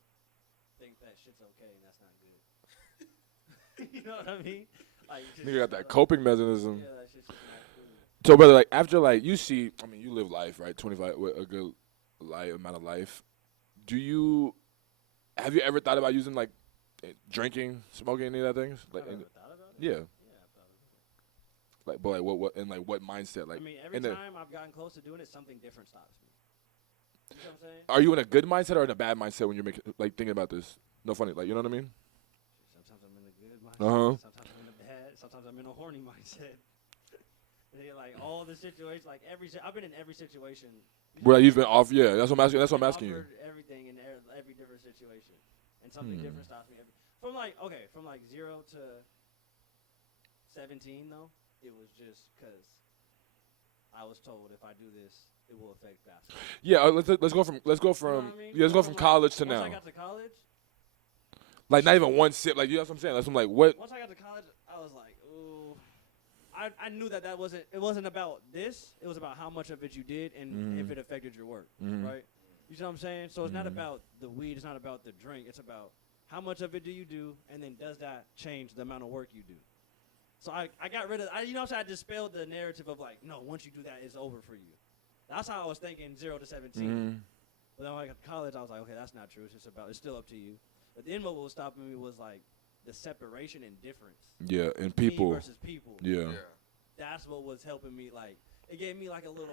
think that shit's okay and that's not good. You know what I mean? Like, nigga got that coping mechanism. Yeah, that shit's just not cool. So, brother, like after like you see, I mean, you live life, right? 25, with a good amount of life. Have you ever thought about using like drinking, smoking, any of that things? Like, Have I ever thought about it? yeah, Yeah, I've thought about it. like, but like what, and like what mindset? Like, I mean, every in the- time I've gotten close to doing it, something different stops me. You know what I'm saying? are you in a good mindset or in a bad mindset when you're making like thinking about this? No funny, like you know what I mean? Sometimes I'm in a good mindset. Uh-huh. Sometimes I'm in a bad. Sometimes I'm in a horny mindset. They like all the situations, like I've been in every situation. Where like, you've been off, yeah. That's what I'm asking. That's what I'm I've asking you. offered everything in every different situation, and something different stops me. From like 0 to 17 though, it was just because I was told if I do this, it will affect basketball. Yeah, let's go from You know what I mean? yeah, let's go from college to once now. I got to college, Like not even one sip. Like you know what I'm saying? That's what I'm like what? once I got to college, I was like, ooh. I knew that wasn't about this. It was about how much of it you did and if it affected your work, right? You see what I'm saying? So it's not about the weed. It's not about the drink. It's about how much of it do you do, and then does that change the amount of work you do? So I got rid of, you know what I'm saying? I dispelled the narrative of like, no, once you do that, it's over for you. That's how I was thinking 0 to 17. But then when I got to college, I was like, okay, that's not true. It's still up to you. But then what was stopping me was like the separation and difference. Yeah, and Me people. versus people. Yeah. That's what was helping me. Like, it gave me like a little,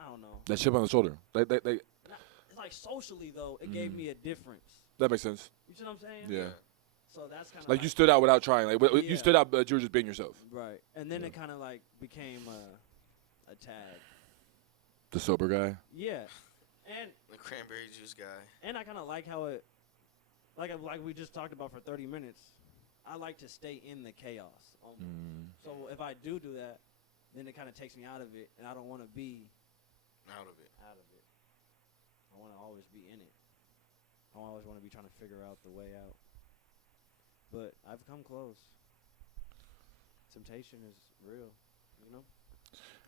I don't know. That chip on the shoulder. Like It's like socially though, it gave me a difference. that makes sense. You see what I'm saying? Yeah. So that's kind of Like you stood out without trying. Like Yeah. you stood out, but you were just being yourself. right, and then it kind of like became a tag. The sober guy. Yeah, and The cranberry juice guy. I kind of like how it, like we just talked about for 30 minutes. I like to stay in the chaos almost. So if I do that, then it kind of takes me out of it, and I don't want to be Out of it. I want to always be in it. I always want to be trying to figure out the way out. But I've come close. Temptation is real, you know?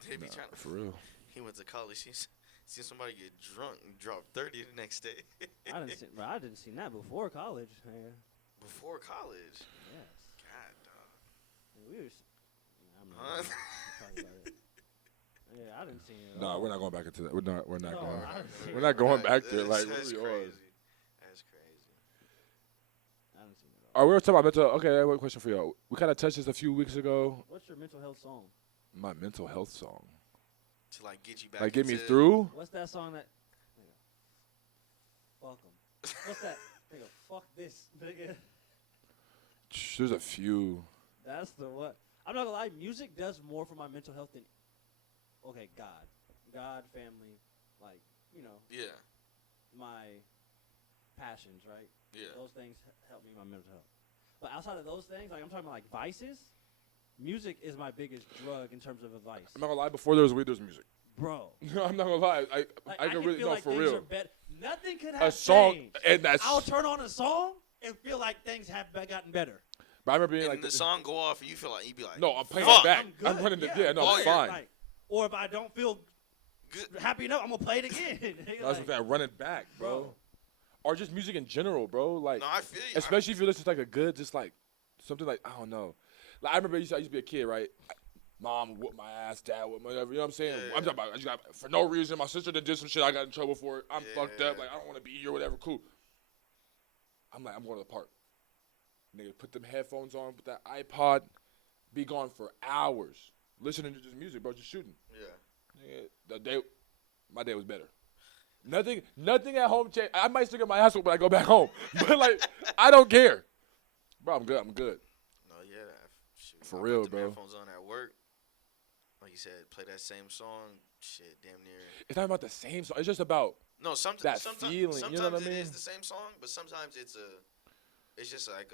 They be trying to. For real. He went to college. He's seen somebody get drunk and drop 30 the next day. I didn't see that before college. Yeah. Before college. Yes. God, dog. And we were. I'm not Huh? gonna talk about it. Yeah, I didn't see it. No, we're not going back into that. We're not No, going. I didn't see We're it. not going back there. That's Like crazy. what we are. That's crazy. I didn't see it at all. We were talking about mental. Okay, I have a question for y'all. We kind of touched this a few weeks ago. What's your mental health song? My mental health song. To like get you back. Like get me into- through. What's that song that? Nigga, fuck 'em. What's that? Nigga, fuck this, nigga. There's a few. That's the what. I'm not gonna lie. Music does more for my mental health than. Okay, God, family, like Yeah. my passions, right? Yeah. Those things help me with my mental health. But outside of those things, like I'm talking about like vices, music is my biggest drug in terms of a vice. I'm not gonna lie. Before there was weed, there's music. Bro. No, I'm not gonna lie. I can really feel no like for things real. Are nothing could have A song, changed. and that's. I'll turn on a song and feel like things have gotten better. But I remember being And like the song go off, and you feel like you'd be like, no, I'm playing fuck. it back. I'm I'm running it. yeah, Yeah, no, Oh, I'm yeah. fine. Like, or if I don't feel happy enough, I'm gonna play it again. That's what I'm saying. I run it back, bro. Or just music in general, bro. Like, No, I feel you. especially if you listen to like a good, just like something like I don't know. Like I remember I used to be a kid, right? Mom whooped my ass, dad whooped my whatever. You know what I'm saying? Yeah. I'm talking about I just got for no reason. My sister did some shit. I got in trouble for it. I'm fucked up. Yeah. Like I don't want to be here, whatever. Cool. I'm like I'm going to the park. Nigga, put them headphones on, put that iPod, be gone for hours listening to just music, bro, just shooting. Yeah. Nigga, my day was better. Nothing at home changed. I might still get my ass whooped when I go back home, but like I don't care, bro. I'm good. No, yeah. Shoot, For I real, put the bro. headphones on at work. Like you said, play that same song. Shit, damn near. It's not about the same song. It's just about No, that sometimes feeling, you know Sometimes what I mean? it is the same song, but sometimes it's just like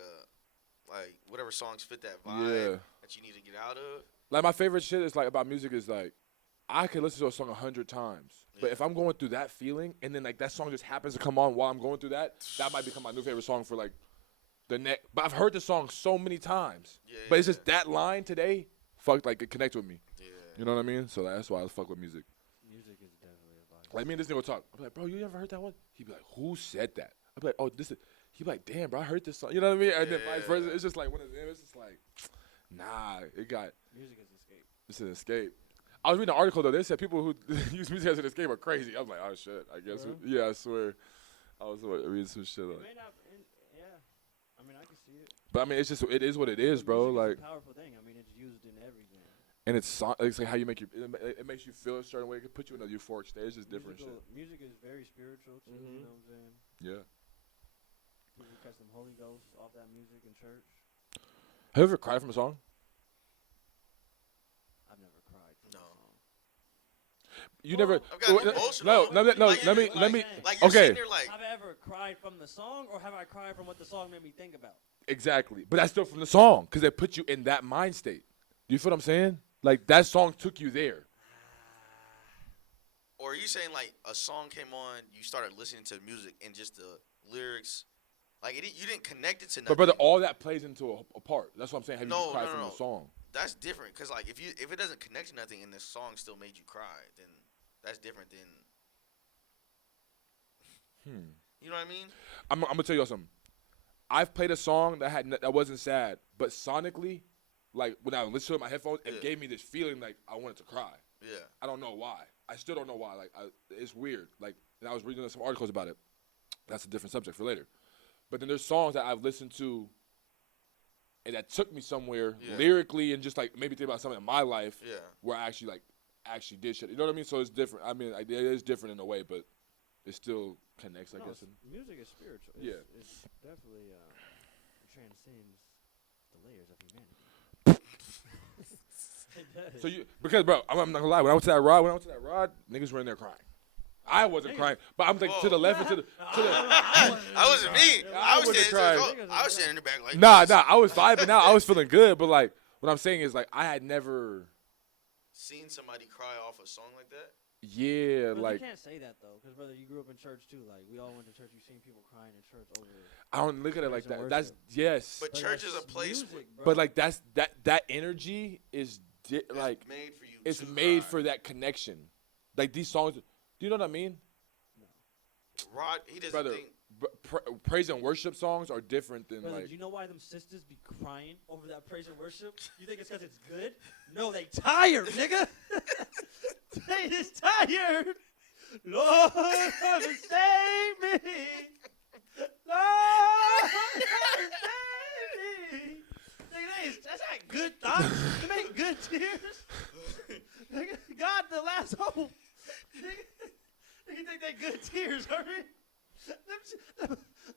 whatever songs fit that vibe Yeah. that you need to get out of. like my favorite shit is like about music is like I could listen to a song 100 times, but Yeah. if I'm going through that feeling and then like that song just happens to come on while I'm going through that might become my new favorite song for like the next. But I've heard the song so many times, Yeah. but it's just that line today, like it connects with me. Yeah. You know what I mean? So that's why I fuck with music. Music is definitely a vice. Like me and this nigga will talk. I'm like, bro, you ever heard that one? He'd be like, who said that? I'd be like, oh, this is. He'd be like, damn, bro, I heard this song. You know what I mean? And then vice versa. It's just like when it's just like, nah, Music is escape. it's an escape. I was reading an article though. They said people who use music as an escape are crazy. I was like, oh shit. I guess. Bro. Yeah, I swear. I was reading some shit. It Like, may not. Yeah. I mean, I can see it. but I mean, it's just it is what it is, But bro. music Like, is a powerful thing. I mean, it's used in everything. and it's like how you make it makes you feel a certain way. It can put you in a euphoric state. It's just different shit. Music is very spiritual too. Mhm. You know what I'm saying? Yeah. People catch them Holy Ghost off that music in church. Have you ever cried from a song? I've never cried. From No. a song. You Well, never. I've gotten emotional. No. Like, Let me. Like you're Okay. sitting there like, Have I ever cried from the song, or have I cried from what the song made me think about? Exactly. But that's still from the song because they put you in that mind state. Do you feel what I'm saying? Like that song took you there. or are you saying like a song came on, you started listening to music and just the lyrics, like you didn't connect it to nothing. But brother, all that plays into a part. That's what I'm saying. Have you No, just cried no, from no. the song? That's different, cause like if it doesn't connect to nothing and the song still made you cry, then that's different than. You know what I mean? I'm gonna tell you something. I've played a song that wasn't sad, but sonically, like when I listened to it in my headphones, it Yeah. gave me this feeling like I wanted to cry. Yeah. I don't know why. I still don't know why. Like it's weird. Like, and I was reading some articles about it. That's a different subject for later. But then there's songs that I've listened to, and that took me somewhere Yeah. lyrically, and just like maybe think about something in my life Yeah. where I actually did shit. You know what I mean? So it's different. I mean, it is different in a way, but it still connects, I guess. Music is spiritual. Yeah. It's definitely it transcends the layers of humanity. It does. So because bro, I'm not gonna lie. When I went to that rod, niggas were in there crying. I wasn't Damn. crying, but I'm like to the left and to the. I wasn't me. I was would've standing. cried. I was standing in the back like. Nah, this. I was vibing out. I was feeling good, but like what I'm saying is like I had never. Seen somebody cry off a song like that. Yeah, But like you can't say that though, because brother, you grew up in church too. Like we all went to church. You've seen people crying in church over. I don't look at it like praise and that. That's worship. yes, But church is a that's place music, bro. but like that energy is like made for you. it's to made cry. for that connection. Like these songs, do you know what I mean? Rod, he doesn't Brother, think. praise and worship songs are different than Brother, like. do you know why them sisters be crying over that praise and worship? You think it's because it's good? No, they tired, nigga. They just tired. Lord, come and save me. Lord, come and save me. Nigga, that's not good thoughts. Them ain't good tears. Nigga, God, the last hope. Nigga, you think they good tears, hurry?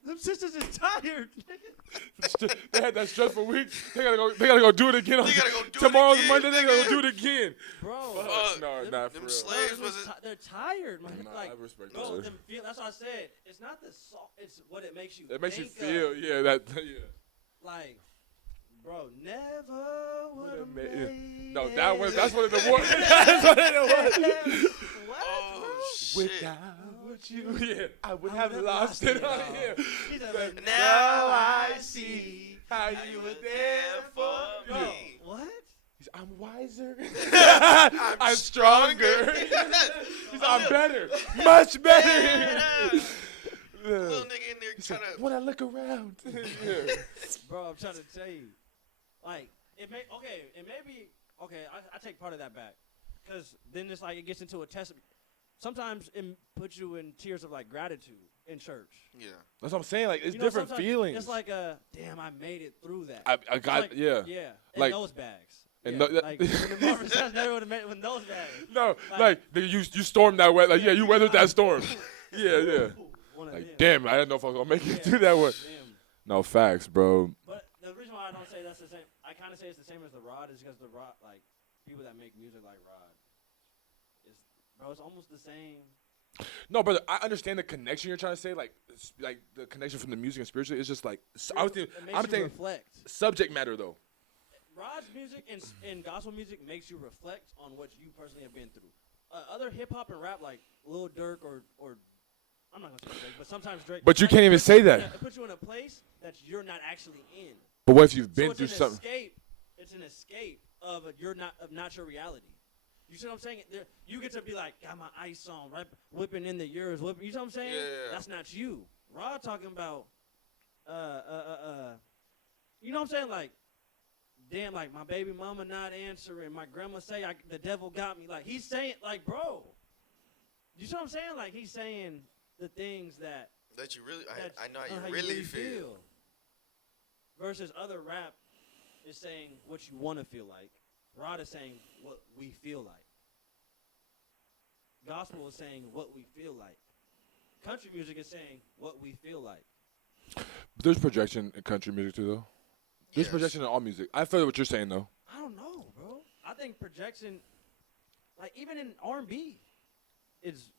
Them sisters is tired. They had that stressful week. They gotta go do it again. They gotta go do it Tomorrow's again, Monday. They gotta nigga. go do it again. Bro, Fuck. No, them- not for them real. slaves bro, wasn't- they're tired, man. Nah, Like, I respect bro, that. them feel, that's what I said. It's not the song. It's what it makes you. It makes you think feel, of. yeah, that, yeah. like, bro, never would have made No, it. that's one of the ones. That's one of the ones. What? Oh shit! Without you, yeah, I would have lost it on here. He said, But but Now I see how you were there for bro, me. what? I'm wiser. I'm stronger. He's I'm better. Much better. Little nigga in there trying to. When I look around. Yeah. Bro, I'm trying to tell you. Like, it may be okay, I take part of that back. Because then it's like it gets into a test. Sometimes it puts you in tears of like gratitude in church. Yeah. That's what I'm saying. Like, it's You know, different sometimes feelings. It's like damn, I made it through that. I got, like, yeah. Yeah. And Like- those bags. and Yeah, no- like, when the Marvin Sons never would have made it with those bags. No, Like- you stormed that way. Like, yeah, you weathered that storm. Yeah, yeah. One of Like, them. damn, I didn't know if I was gonna make it Yeah. through that one. Damn. No, facts, bro. But the reason why I don't say that's the same, I kind of say it's the same as the Rod, is because the Rod, like, people that make music like Rod, it's almost the same. No, brother, I understand the connection you're trying to say. Like the connection from the music and spiritually. It's just like I was thinking. It makes I'm you thinking reflect. subject matter though. Rod's music and gospel music makes you reflect on what you personally have been through. Other hip hop and rap like Lil Durk or I'm not gonna say Drake, but sometimes Drake. But you like, can't even puts say you that. it puts you in a place that you're not actually in. But what if you've been So through it's an something? escape. It's an escape of not your reality. You see what I'm saying? You get to be like, got my ice on, right? Whipping in the years, whipping. You see what I'm saying? Yeah. That's not you. Rod talking about, you know what I'm saying? Like, damn, like my baby mama not answering. My grandma say the devil got me. Like he's saying, like, bro, you see what I'm saying? Like he's saying the things that That you really, that I know how how you really feel. Versus other rap is saying what you want to feel like. Rod is saying what we feel like. Gospel is saying what we feel like. Country music is saying what we feel like. There's projection in country music too, though. There's Yes. projection in all music. I feel what you're saying though. I don't know, bro. I think projection, like even in R&B, it's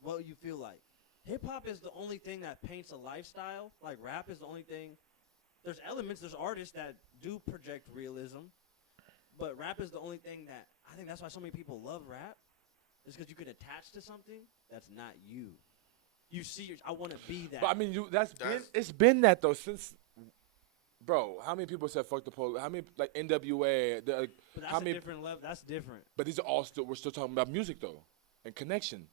what you feel like. Hip hop is the only thing that paints a lifestyle. Like rap is the only thing. There's elements, there's artists that do project realism, but rap is the only thing that I think that's why so many people love rap. Is because you could attach to something that's not you. You see, I want to be that. But I mean, That's- it's been that though since. Bro, how many people said fuck the police? How many like NWA? but that's how a many? different level. That's different. But these are all still. We're still talking about music though, and connection.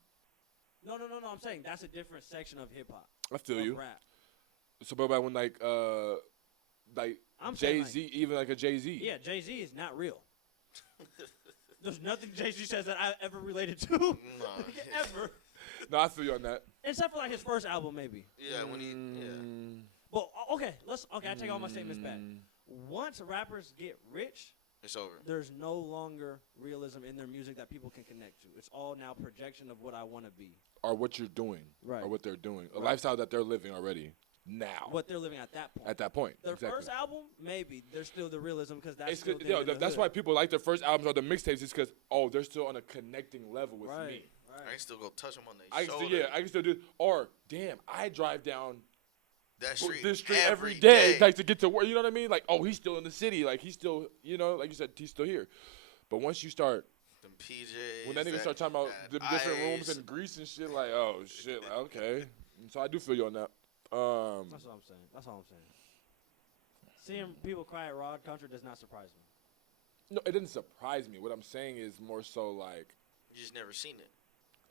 No. I'm saying that's a different section of hip hop. I feel of you. Rap. So, but when like I'm saying, Jay-Z, even like a Jay-Z. Yeah, Jay-Z is not real. There's nothing Jay-Z says that I ever related to. No. Ever. No, I feel you on that. Except for like his first album, maybe. Yeah, when he, yeah. But okay, I take all my statements back. Once rappers get rich, It's over. there's no longer realism in their music that people can connect to. It's all now projection of what I want to be. Or what you're doing. Right. Or what they're doing. A Right. lifestyle that they're living already. Now. What they're living at that point. At that point. Their exactly. first album, maybe there's still the realism because that's It's still good, them in the that's hood. why people like their first albums or the mixtapes is because, oh, they're still on a connecting level with right, me. I right. can still go touch him on the I can shoulder. still, I can still do. Or damn, I drive down That street, this street every every day, day. like to get to work. You know what I mean? Like, oh, he's still in the city. Like he's still, like you said, he's still here. But once you start, Them PJs. when that nigga start talking about the that different rooms ice. and grease and shit, like, oh shit, like, okay. So I do feel you on that. That's what I'm saying. That's all I'm saying. Seeing people cry at Rod Country does not surprise me. No, it didn't surprise me. What I'm saying is more so like, You just never seen it,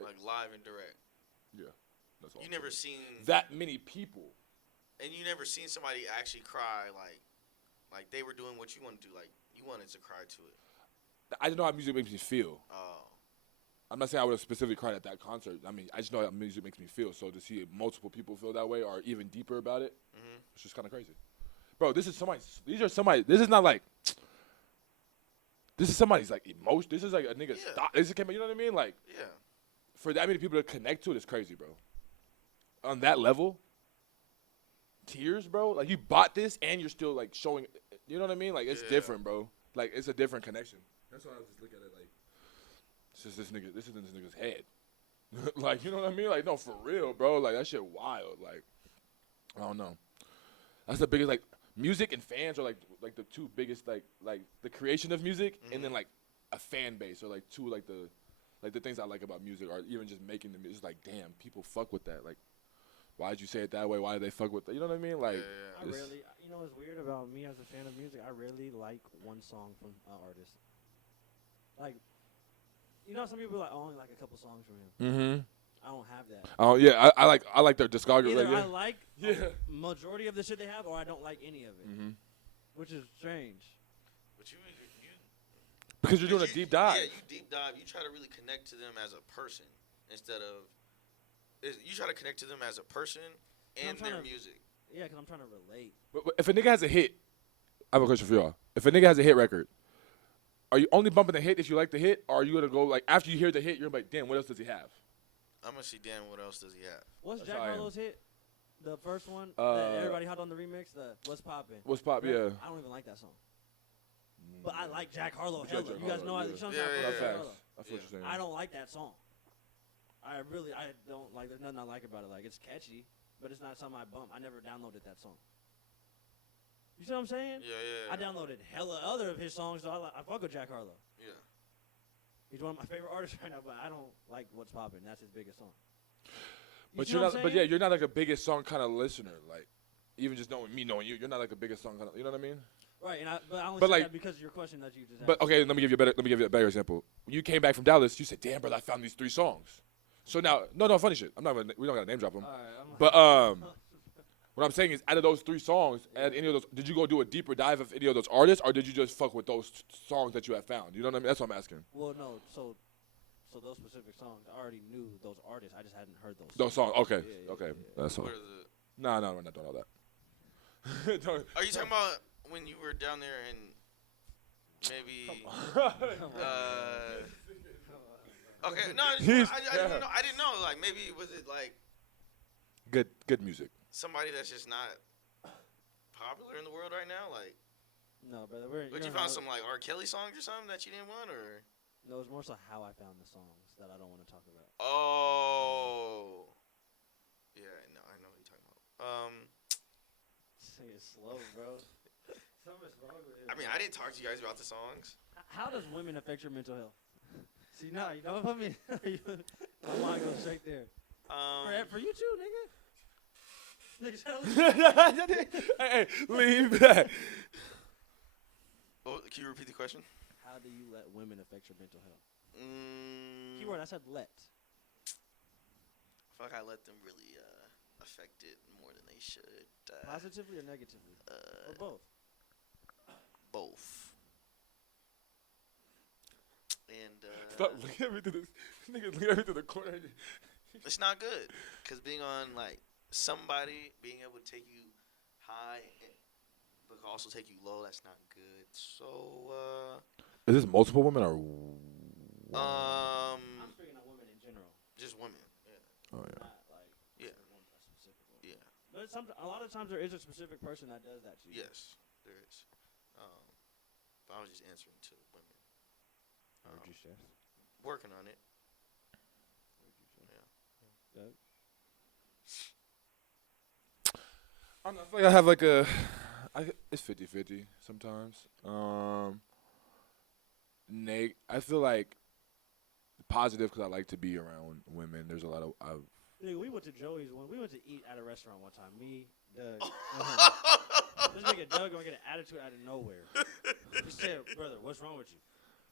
like live and direct. yeah, that's all. You I'm never saying. seen That many people. and you never seen somebody actually cry like they were doing what you want to do. Like you wanted to cry to it. I don't know how music makes me feel. Oh, I'm not saying I would have specifically cried at that concert. I mean, I just know how music makes me feel. So to see multiple people feel that way or even deeper about it, it's just kind of crazy. Bro, this is somebody. These are somebody. This is not like. This is somebody's like emotion. This is like a nigga's Yeah. thought. This is, you know what I mean? Like yeah. for that many people to connect to it is crazy, bro. On that level, tears, bro. Like you bought this and you're still like showing. You know what I mean? Like it's Yeah. different, bro. Like it's a different connection. That's why I was just looking at it like. It's just this nigga. This is in this nigga's head. Like you know what I mean? Like no, for real, bro. Like that shit wild. Like I don't know. That's the biggest like music and fans are like the two biggest like the creation of music and then Mhm. like a fan base or like two like the things I like about music or even just making the music. It's like damn, people fuck with that. Like, why did you say it that way? Why did they fuck with that? You know what I mean? Like, Yeah. I rarely, you know, what's weird about me as a fan of music? I rarely like one song from an artist. Like, you know, some people like only like a couple songs from him. mm-hmm. I don't have that. Oh yeah, I like their discography. Either Like, yeah. I like Yeah. a majority of the shit they have, or I don't like any of it, Mm-hmm. which is strange. But you Because you're doing a deep dive. Yeah, you deep dive. You try to really connect to them as a person instead of. You try to connect to them as a person and trying their to- music. Yeah, because I'm trying to relate. But if a nigga has a hit, I have a question for y'all. If a nigga has a hit record, are you only bumping the hit if you like the hit, or are you gonna go like after you hear the hit, you're like, damn, what else does he have? I'm gonna see. Damn, what else does he have? What's That's Jack how I am. Harlow's hit? The first one Uh, that everybody hopped on the remix. The What's Poppin'. What's pop? Right? Yeah. I don't even like that song. But I like Jack Harlow You like hella. Jack You guys know Harlow, I yeah. sometimes Yeah, I fuck yeah, with That's Jack facts. Harlow. That's what you're saying. I don't like that song. I don't like. There's nothing I like about it. Like it's catchy, but it's not something I bump. I never downloaded that song. You see what I'm saying? Yeah. I downloaded hella other of his songs, so I fuck with Jack Harlow. Yeah. He's one of my favorite artists right now, but I don't like What's Poppin'. That's his biggest song. But see you're what not. I'm But saying? yeah, you're not like a biggest song kind of listener. Like, even just knowing you, you're not like a biggest song kind of. You know what I mean? Right, but I only But said like- that because of your question that you just asked. But okay, let me give you a better example. When you came back from Dallas, you said, "Damn, brother, I found these 3 songs." So now, no, funny shit. We don't gotta name drop them. All right, But what I'm saying is, out of those 3 songs, at any of those, did you go do a deeper dive of any of those artists, or did you just fuck with those songs that you had found? You know what I mean? That's what I'm asking. well, no, so those specific songs, I already knew those artists. I just hadn't heard those. Those songs. Okay, Yeah, okay, yeah. that's all. What are the? No, we're not doing all that. Don't- Are you talking about when you were down there and maybe? Okay, no, I didn't know. I didn't know. Like maybe was it like good music. somebody that's just not popular in the world right now? Like, No, brother. but you found some like R. Kelly songs or something that you didn't want, or? No, it's more so how I found the songs that I don't want to talk about. Oh. Yeah, no, I know what you're talking about. Say it slow, bro. Something's wrong with it. I mean, I didn't talk to you guys about the songs. How does women affect your mental health? See, no, you don't put me. I want to go straight there. For you too, nigga. Nigga, shut up. Hey, lean back. Oh, can you repeat the question? How do you let women affect your mental health? I Keyword, I said let. feel like I let them really affect it more than they should. Positively or negatively? Or both? Both. And Stop looking at me through this. Nigga, looking at me through the corner. it's not good because being on like somebody being able to take you high but also take you low, that's not good. So Is this multiple women or? I'm speaking on women in general. just women. Yeah. Oh yeah. Not like Yeah. a specific one. Yeah. But a lot of times there is a specific person that does that to you. Yes, there is. But I was just answering to women. Working on it. I don't know, I feel like I have like it's 50-50 sometimes. I feel like positive because I like to be around women. There's a lot of Nigga, we went to Joey's we went to eat at a restaurant one time. Me, Doug. This nigga Doug gonna get an attitude out of nowhere. He said, "Brother, what's wrong with you?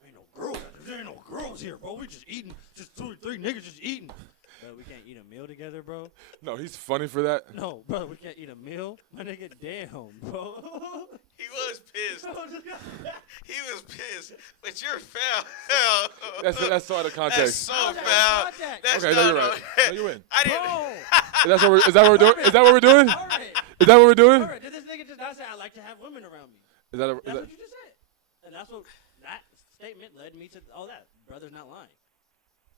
Ain't no girls. There ain't no girls here, bro. We just eating. Just 2 or 3 niggas just eating. But we can't eat a meal together, bro. No, he's funny for that. No, brother, we can't eat a meal. My nigga, damn, bro. He was pissed. He was pissed. But you're foul. That's so out of That's context. so How's that foul. contact? That's Okay, no, you're no, right. No, you win. I didn't. Bro. Is that what we're doing? Is that what we're doing? All right. Is that what we're doing? All right. Did this nigga just not say I like to have women around me? Is that That's what you just said. And that's what that statement led me to all that. Brother's not lying.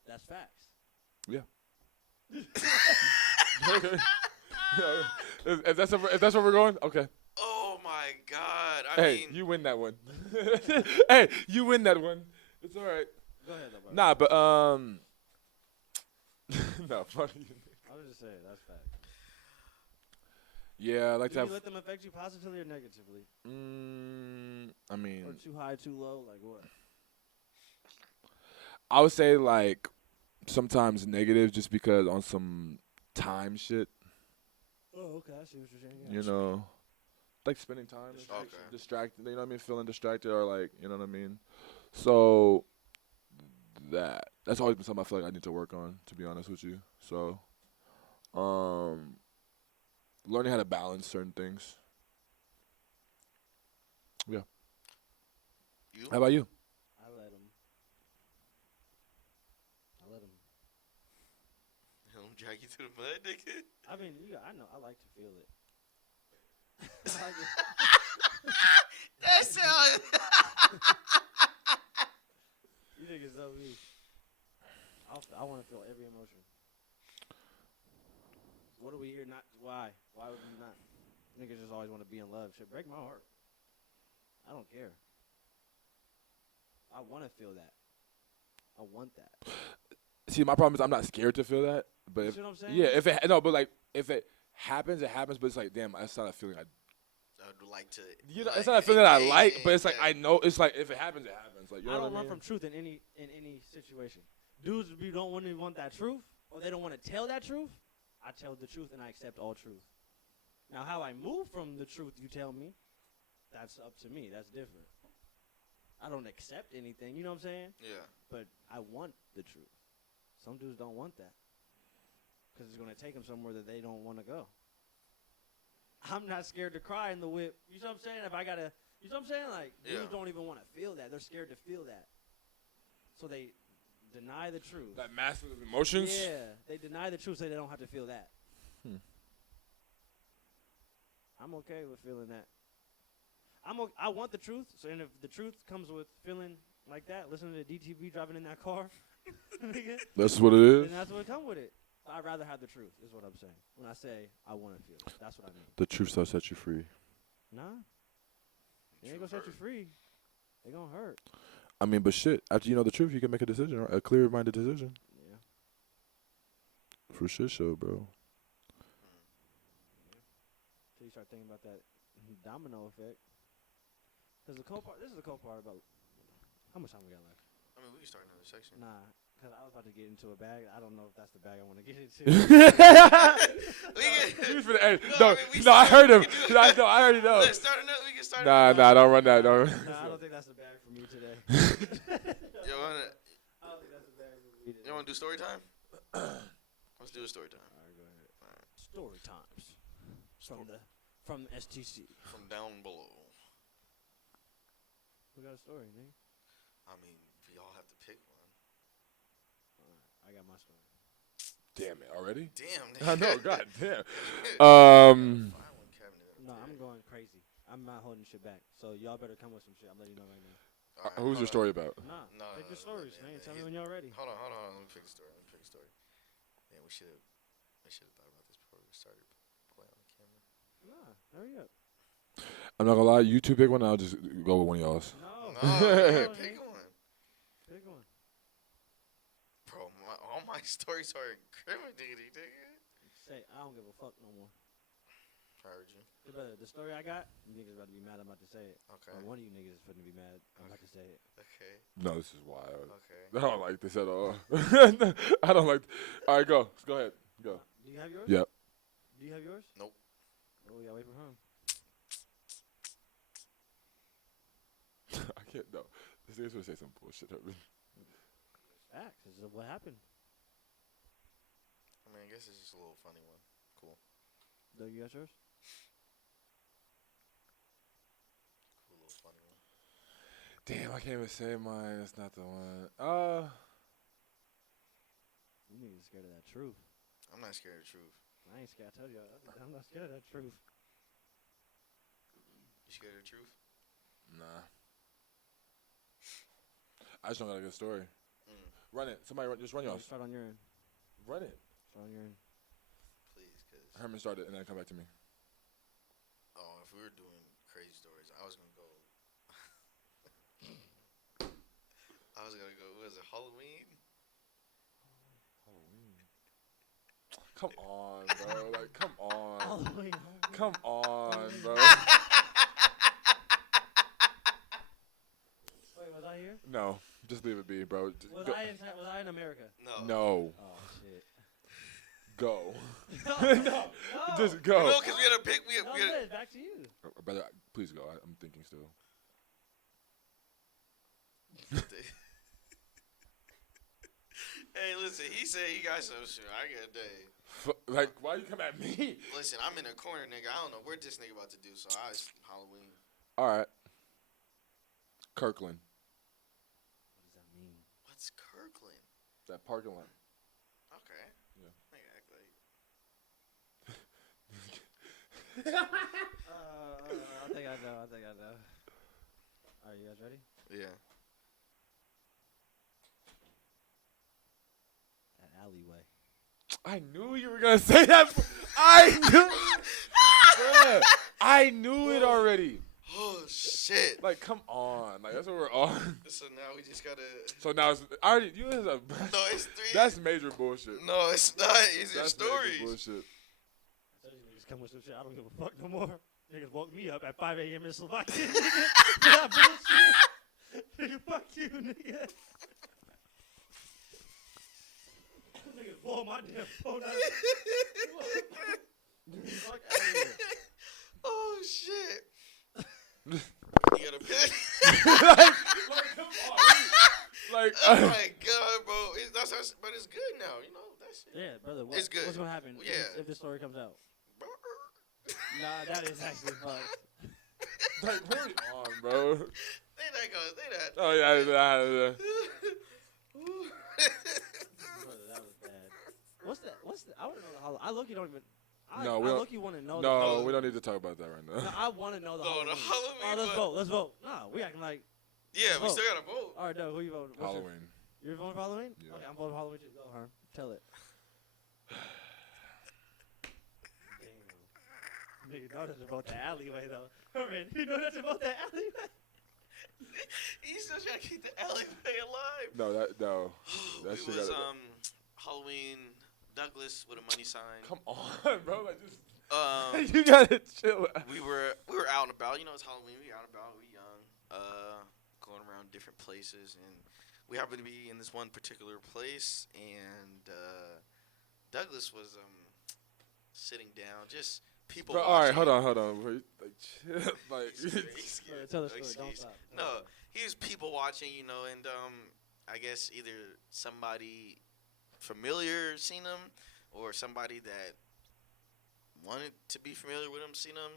That's facts. yeah. Okay. If that's where we're going, okay. Oh my God. I Hey, mean, you win that one. Hey, you win that one. It's all right. Go ahead, though, bro. Nah, but no, funny. I was just saying that's facts. Yeah, I like Do to you have. let them affect you positively or negatively? I mean, Or too high, too low? Like what? I would say like sometimes negative, just because on some time shit. Oh, okay. I see what you're saying. You know, like spending time, Okay. distracted. You know what I mean? Feeling distracted or like, you know what I mean? So that's always been something I feel like I need to work on. To be honest with you, so learning how to balance certain things. Yeah. You? How about you? I let them. I let them. Let him drag you through the mud, nigga. I mean, I know. I like to feel it. I like it. That sounds. You niggas so me. I want to feel every emotion. What are we here? Not why? Why would we not? Niggas just always want to be in love. Shit, break my heart. I don't care. I want to feel that. I want that. See, my problem is I'm not scared to feel that, but You if see what I'm saying? yeah, if it no, but like if it happens, it happens. But it's like, damn, that's not a feeling I'd like to. you know, like, it's not a feeling that I engage like, in but it's like that. I know it's like if it happens, it happens. Like you know I don't what I run mean? from truth in any situation. Dudes, if you don't want that truth, or they don't want to tell that truth, I tell the truth and I accept all truth. Now, how I move from the truth you tell me, that's up to me. That's different. I don't accept anything. You know what I'm saying? Yeah. But I want the truth. Some dudes don't want that because it's going to take them somewhere that they don't want to go. I'm not scared to cry in the whip. You know what I'm saying? If I got to, you know what I'm saying? Like, dudes Yeah. don't even want to feel that. They're scared to feel that. So they deny the truth. That massive emotions. Yeah, they deny the truth so they don't have to feel that. I'm okay with feeling that. I want the truth, so and if the truth comes with feeling like that, listening to DTV driving in that car, nigga, That's what it is. then that's what come with it. I'd rather have the truth, is what I'm saying. When I say I want to feel it, that's what I mean. The truth shall set you free. Nah, they ain't gonna set you free. They gonna hurt. I mean, but shit, after you know the truth, you can make a decision, right? A clear-minded decision. Yeah. For shit show, bro. So you start thinking about that domino effect. Cause the cool part. This is the cool part about how much time we got left. I mean, we can start another section. Nah, cause I was about to get into a bag. I don't know if that's the bag I want to get into. He was for the end. No, No, I mean, no, I heard him. we can do it. I already know. Let's start another. We can start. Nah, don't run that. Don't. Nah, I don't think that's the bag for me today. Yo, I don't think that's the bag for me today. you want to do story time? Let's do a story time. All right, go ahead. Story times from STC. From down below. We got a story, nigga. I mean, we all have to pick one. All right, I got my story. Damn it, already? Damn. I know, god damn. Filing cabinet up No, there. I'm going crazy. I'm not holding shit back. So y'all better come with some shit. I'm letting you know right now. All right, Who's your hold story on. about? Nah, No, pick your no, stories, no, man. no, Tell me he's- when y'all ready. Hold on. Let me pick a story. Yeah, we should have thought about this before we started playing on the camera. Nah, hurry up. I'm not gonna lie, you two pick one, I'll just go with one of y'all's. No, No, man, pick Hank. one. Pick one. Bro, all my stories are incriminating, nigga. Say, I don't give a fuck no more. I heard you. The story I got, you niggas about to be mad I'm about to say it. Okay. Or one of you niggas is finna be mad I'm about to say it. Okay. No, this is wild. Okay. I don't like this at all. I don't like. All right, go. Go ahead. Go. Do you have yours? Yep. Do you have yours? Nope. Oh, yeah, wait for him. I can't. No. This nigga's gonna say some bullshit. Facts. This is what happened. I mean, I guess it's just a little funny one. Cool. Doug, you got yours? Cool little funny one. Damn, I can't even say mine. That's not the one. You niggas scared of that truth. I'm not scared of the truth. I ain't scared. I told you, I'm not scared of that truth. You scared of the truth? Nah. I just don't got a good story. Mm. Run it. Somebody just run yours. Start on your end. Run it. Start on your end. Please, because Herman started and then come back to me. if we were doing crazy stories, I was gonna go. Was it Halloween? Come on, bro. Like, come on. Halloween. Come on, bro. Wait, was I here? No, just leave it be, bro. Was I in America? No. Oh shit. Go. No. No. Just go. No, because we had a pick. We No, had Liz, back to you. Brother, please go. I'm thinking still. Hey, listen. He said he got some shit. I got a day. Like, why you come at me? Listen, I'm in a corner, nigga. I don't know what this nigga about to do. So it's Halloween. All right. Kirkland. What does that mean? What's Kirkland? That parking lot. Okay. Yeah. Nigga act like. I think I know. Are you guys ready? Yeah. An alleyway. I knew you were gonna say that. I knew. Bruh, I knew it already. Oh shit. Like, come on. Like, that's what we're on. So now we just gotta. So now it's already. You is a. No, it's 3. That's major bullshit. No, it's not. It's your That's stories. major bullshit. So these niggas come with some shit. I don't give a fuck no more. Niggas woke me up at 5 a.m. in Slovakia. That bullshit. Nigga, fuck you, nigga. Niggas blow my damn phone out. Fuck out of here. Oh shit. You got a pen? Like, come on. Like, Oh my god, bro. But it's good now, you know. That shit. Yeah, brother. It's good. What's gonna happen if this story comes out? Nah, that is actually fucked. like, what are we on, bro? They not gonna say that. Oh, yeah. Brother, that was bad. What's that? I want to know the Halloween. I look, you don't even. No, I we don't- look, you want to know. No, we don't need to talk about that right No, now. I want to know the No, Halloween. the Halloween, Let's but- vote. Let's vote. No, we acting like. Yeah, we Vote. still gotta vote. All right, no, who you voting? What's your- Halloween. You're voting for Halloween? Yeah. Okay, I'm voting for Halloween too. Go, Herm. Tell it. Damn. Nigga, know nothing about the alleyway, though. Herman, you know nothing about the alleyway? He's still trying to keep the alleyway alive. No, that It shit was gotta- Halloween Douglas with a money sign. Come on, bro. Like, just Um, you gotta chill out. we were out and about. You know, it's Halloween. We out and about. We young. Going around different places, and we happened to be in this one particular place. And Douglas was sitting down, just people. Bro, all right, watching. hold on. Wait, like, chill. Like, He's scared. Tell the story. He's- Don't he's- stop. No, he was people watching, you know, and I guess either somebody familiar seen him, or somebody that wanted to be familiar with him seen him,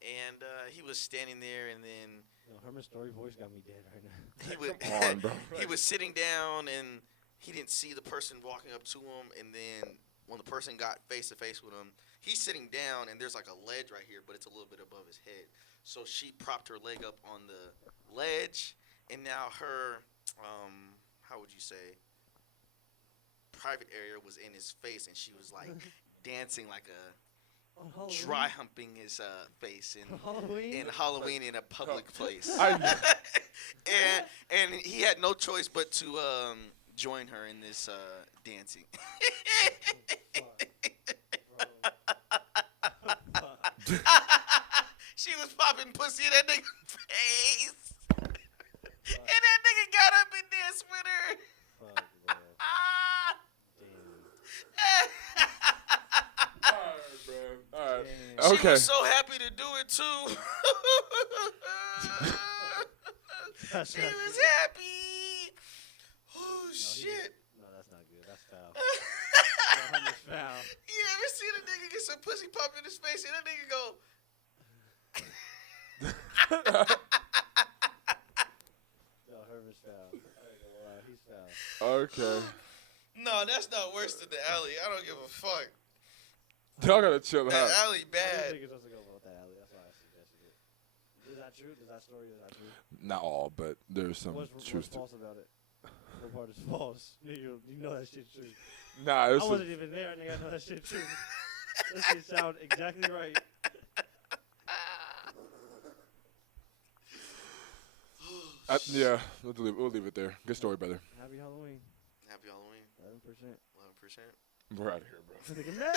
and he was standing there, and then Yo, Herman's story voice got me dead right now. he was come on, bro. he was sitting down, and he didn't see the person walking up to him, and then when the person got face to face with him, he's sitting down, and there's like a ledge right here, but it's a little bit above his head. So she propped her leg up on the ledge, and now her, how would you say, private area was in his face, and she was like dancing like a On Halloween? dry humping his face Halloween? in Halloween in a public place. I and he had no choice but to join her in this dancing. She was popping pussy in that nigga's face. And that nigga got up and danced with her. Fuck, man. Ah! Alright, bro. Alright. Damn. She Okay. was so happy to do it too. That's She not was good. happy. Oh shit. No, that's not good. That's foul. No, Herman's foul. You ever seen a nigga get some pussy pop in his face and that nigga go, No, Herman's foul. I ain't gonna lie, he's foul. Okay. no, that's not worse than the alley. I don't give a fuck. Y'all gotta chill That out. alley I bad. think it's supposed to go about that alley. That's why I suggested it. Is that true? Is that story? Is that true? Not all, but there's some What's truth to. false about it? What part is false? You know that shit's true. Nah, I it's wasn't even there, nigga. I know that shit true. That shit sound exactly right. yeah. We'll leave it there. Good story, brother. Happy Halloween. Happy Halloween. 11%. 11%. We're out of here, bro. Nigga, man.